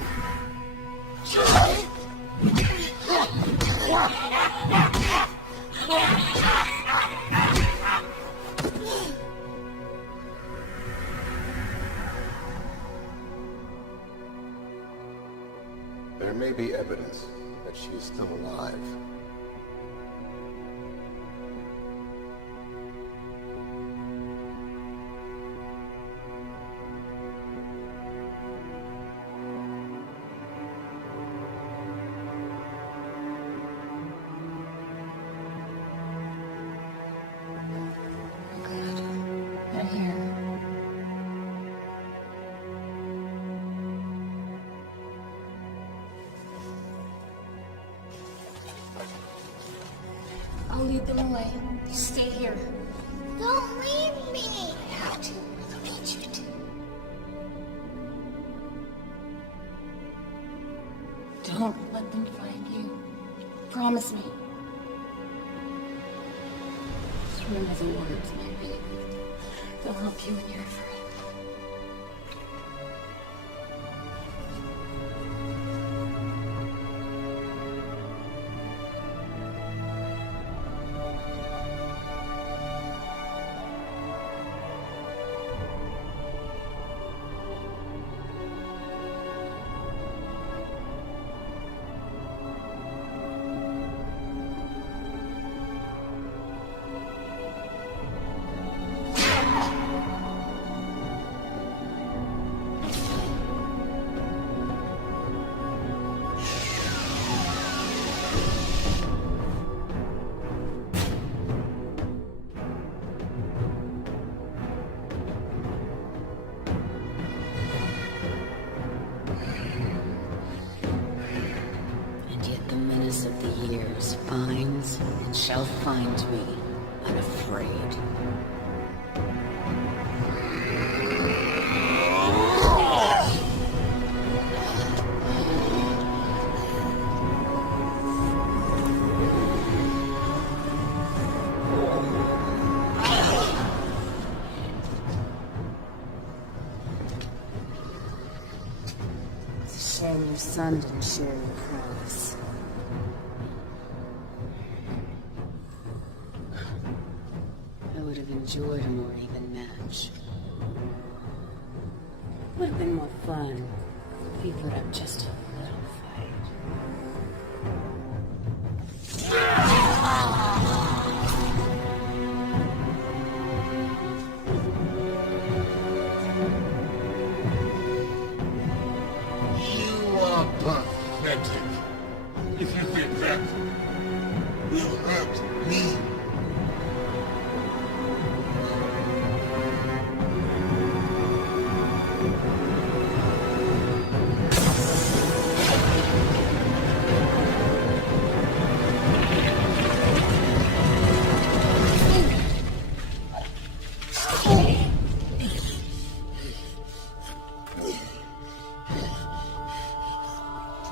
There may be evidence that she is still alive. They're here. I'll lead them away. You stay here. Don't leave me! I have to. I need you to. Don't let them find you. Promise me. Just remember the words, my baby. They'll help you when you're free. Of the years finds and shall find me unafraid. It's a shame your son didn't share your prowess. Enjoyed a more even match. Would have been more fun if he put up just a little fight. You are pathetic. If you think that will hurt me.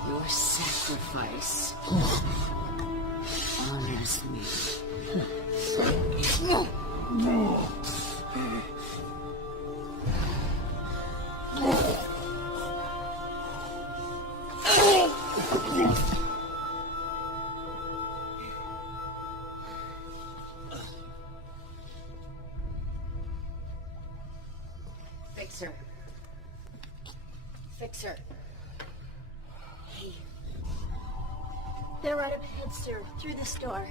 Your sacrifice honors me. Fixer. Fixer. Hey. They're right up ahead, sir. Through this door.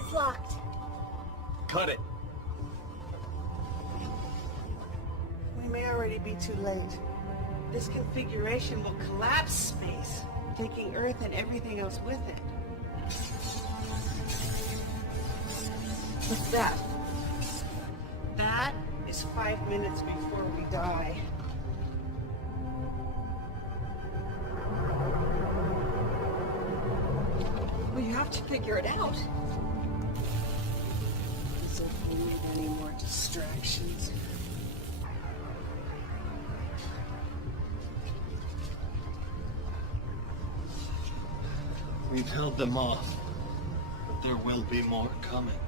It's locked. Cut it. We may already be too late. This configuration will collapse space, taking Earth and everything else with it. What's that? That is 5 minutes before we die. Well, you have to figure it out. As if we need any more distractions. We've held them off, but there will be more coming.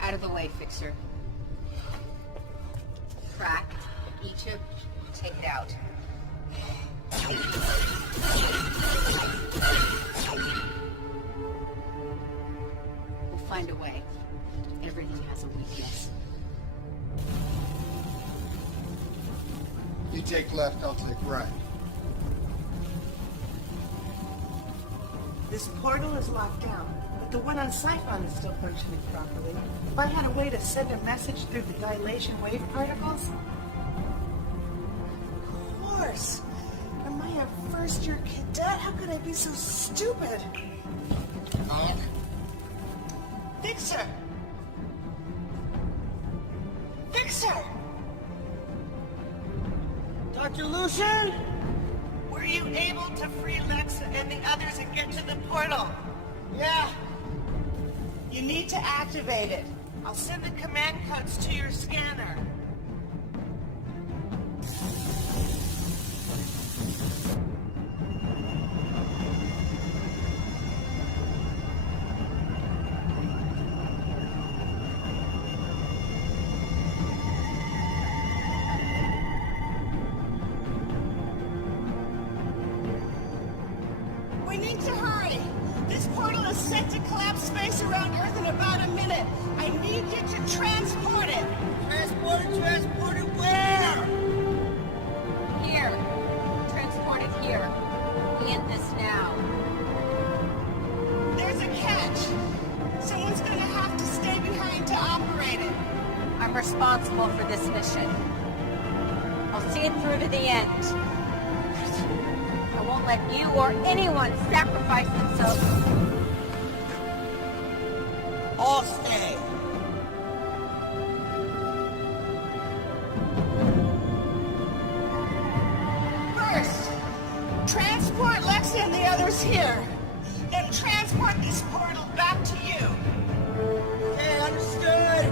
Out of the way, Fixer. Crack, Egypt, take it out. We'll find a way. Everything has a weakness. You take left, I'll take right. This portal is locked down, but the one on Siphon is still functioning properly. If I had a way to send a message through the dilation wave particles... Of course! Am I a first-year cadet? How could I be so stupid? Fixer! Fixer! Dr. Lucian? Were you able to free Lexa and the others and get to the portal? Yeah. You need to activate it. I'll send the command codes to your scanner. set to collapse space around Earth in about a minute. I need you to transport it. Transport it where? Here. Transport it here. End this now. There's a catch. Someone's gonna have to stay behind to operate it. I'm responsible for this mission. I'll see it through to the end. I won't let you or anyone sacrifice themselves. All stay. First, transport Lexi and the others here. Then transport this portal back to you. Okay, understood.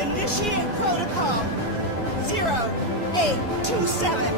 Initiate protocol 0827.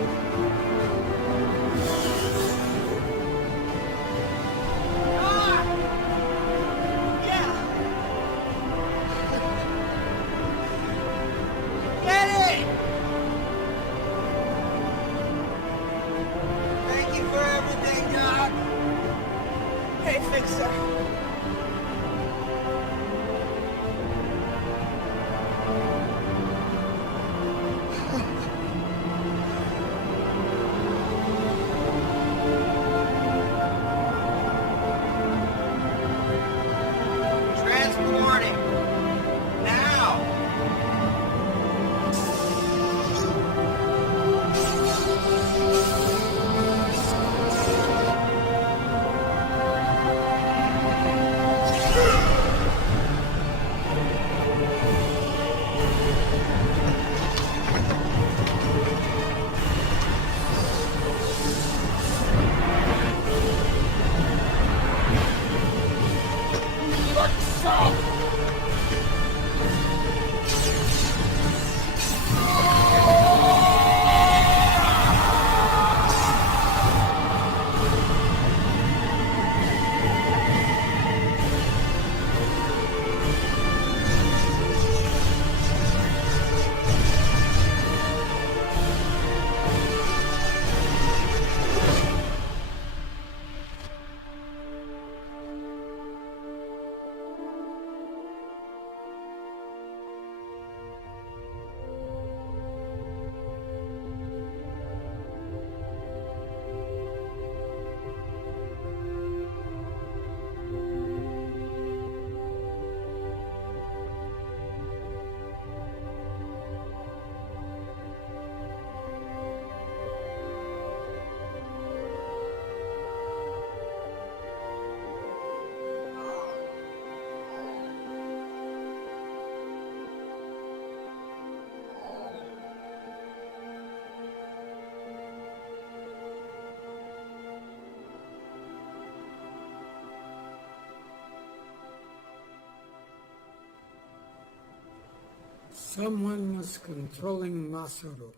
Someone was controlling Masaru.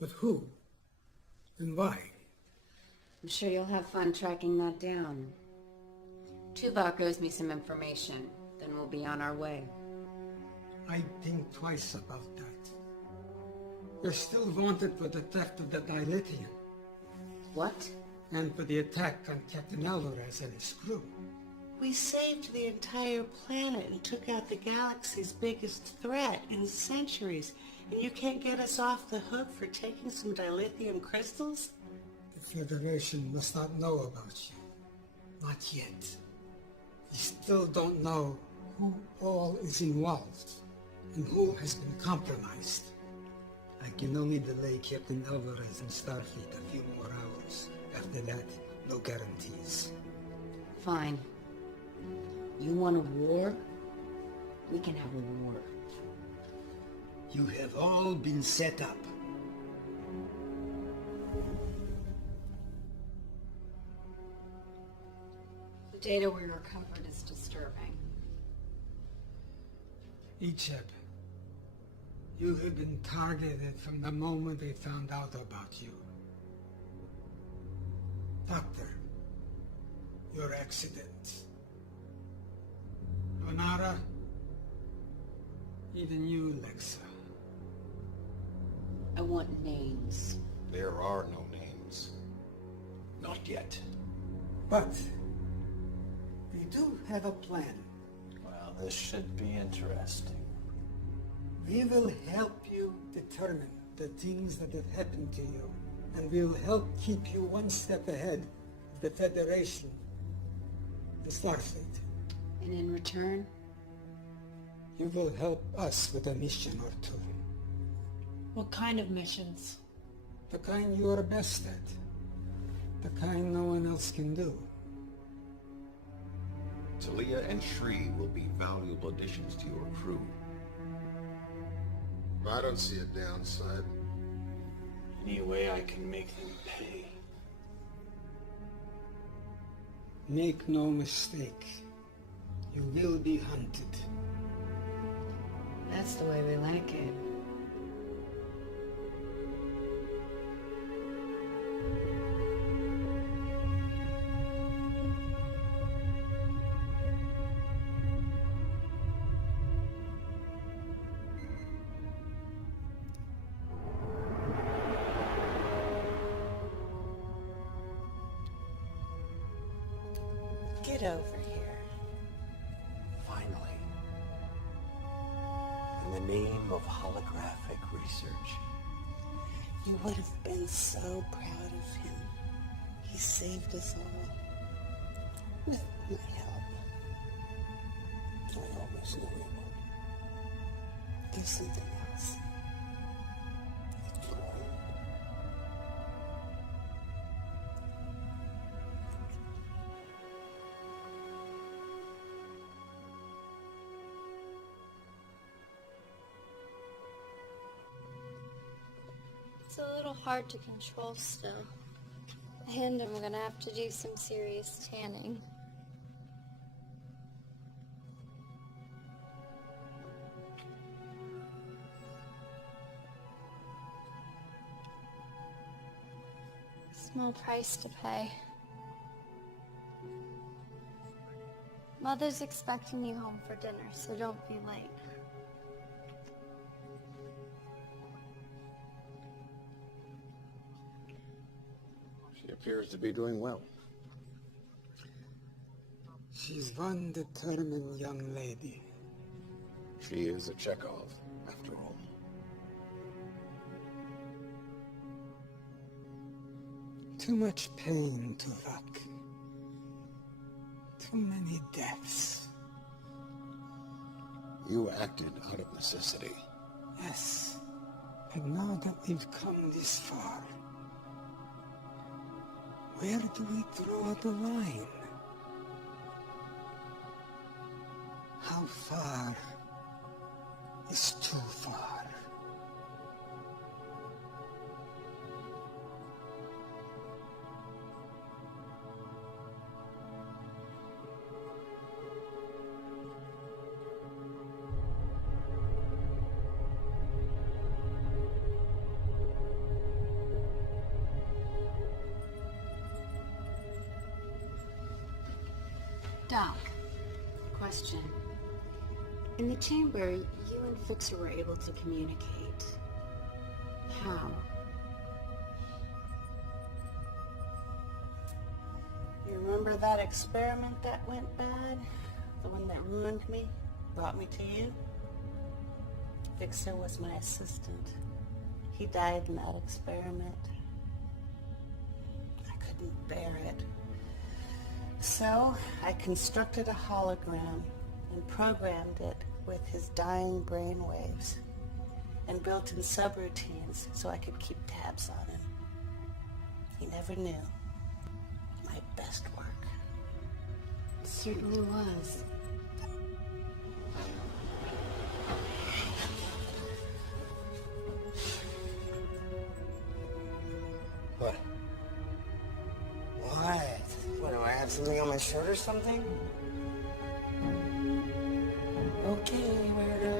But who? And why? I'm sure you'll have fun tracking that down. Tuvok owes me some information, then we'll be on our way. I'd think twice about that. You're still wanted for the theft of the dilithium. What? And for the attack on Captain Alvarez and his crew. We saved the entire planet and took out the galaxy's biggest threat in centuries. And you can't get us off the hook for taking some dilithium crystals? The Federation must not know about you. Not yet. We still don't know who all is involved and who has been compromised. I can only delay Captain Alvarez and Starfleet a few more hours. After that, no guarantees. Fine. You want a war? We can have a war. You have all been set up. The data we recovered is disturbing. Icheb, you have been targeted from the moment they found out about you. Doctor, your accident. Onara, even you, Lexa. I want names. There are no names. Not yet. But we do have a plan. Well, this should be interesting. We will help you determine the things that have happened to you, and we'll help keep you one step ahead of the Federation, the Starfleet. And in return? You will help us with a mission or two. What kind of missions? The kind you are best at. The kind no one else can do. Talia and Shri will be valuable additions to your crew. I don't see a downside. Any way I can make them pay. Make no mistake. You will be hunted. That's the way we like it. Get over here. Finally. In the name of holographic research. You would have been so proud of him. He saved us all. With my help. I almost knew he would. There's something else. It's a little hard to control still. And I'm gonna have to do some serious tanning. Small price to pay. Mother's expecting you home for dinner, so don't be late. She appears to be doing well. She's one determined young lady. She is a Chekhov, after all. Too much pain, Tuvok. Too many deaths. You acted out of necessity. Yes, but now that we've come this far, where do we draw the line? How far is too far? Doc, question. In the chamber, you and Fixer were able to communicate. How? You remember that experiment that went bad? The one that ruined me? Brought me to you? Fixer was my assistant. He died in that experiment. I couldn't bear it. So, I constructed a hologram and programmed it with his dying brainwaves and built in subroutines so I could keep tabs on him. He never knew. My best work. It certainly was. What? What? What, do I have something on my shirt or something? Okay, weirdo.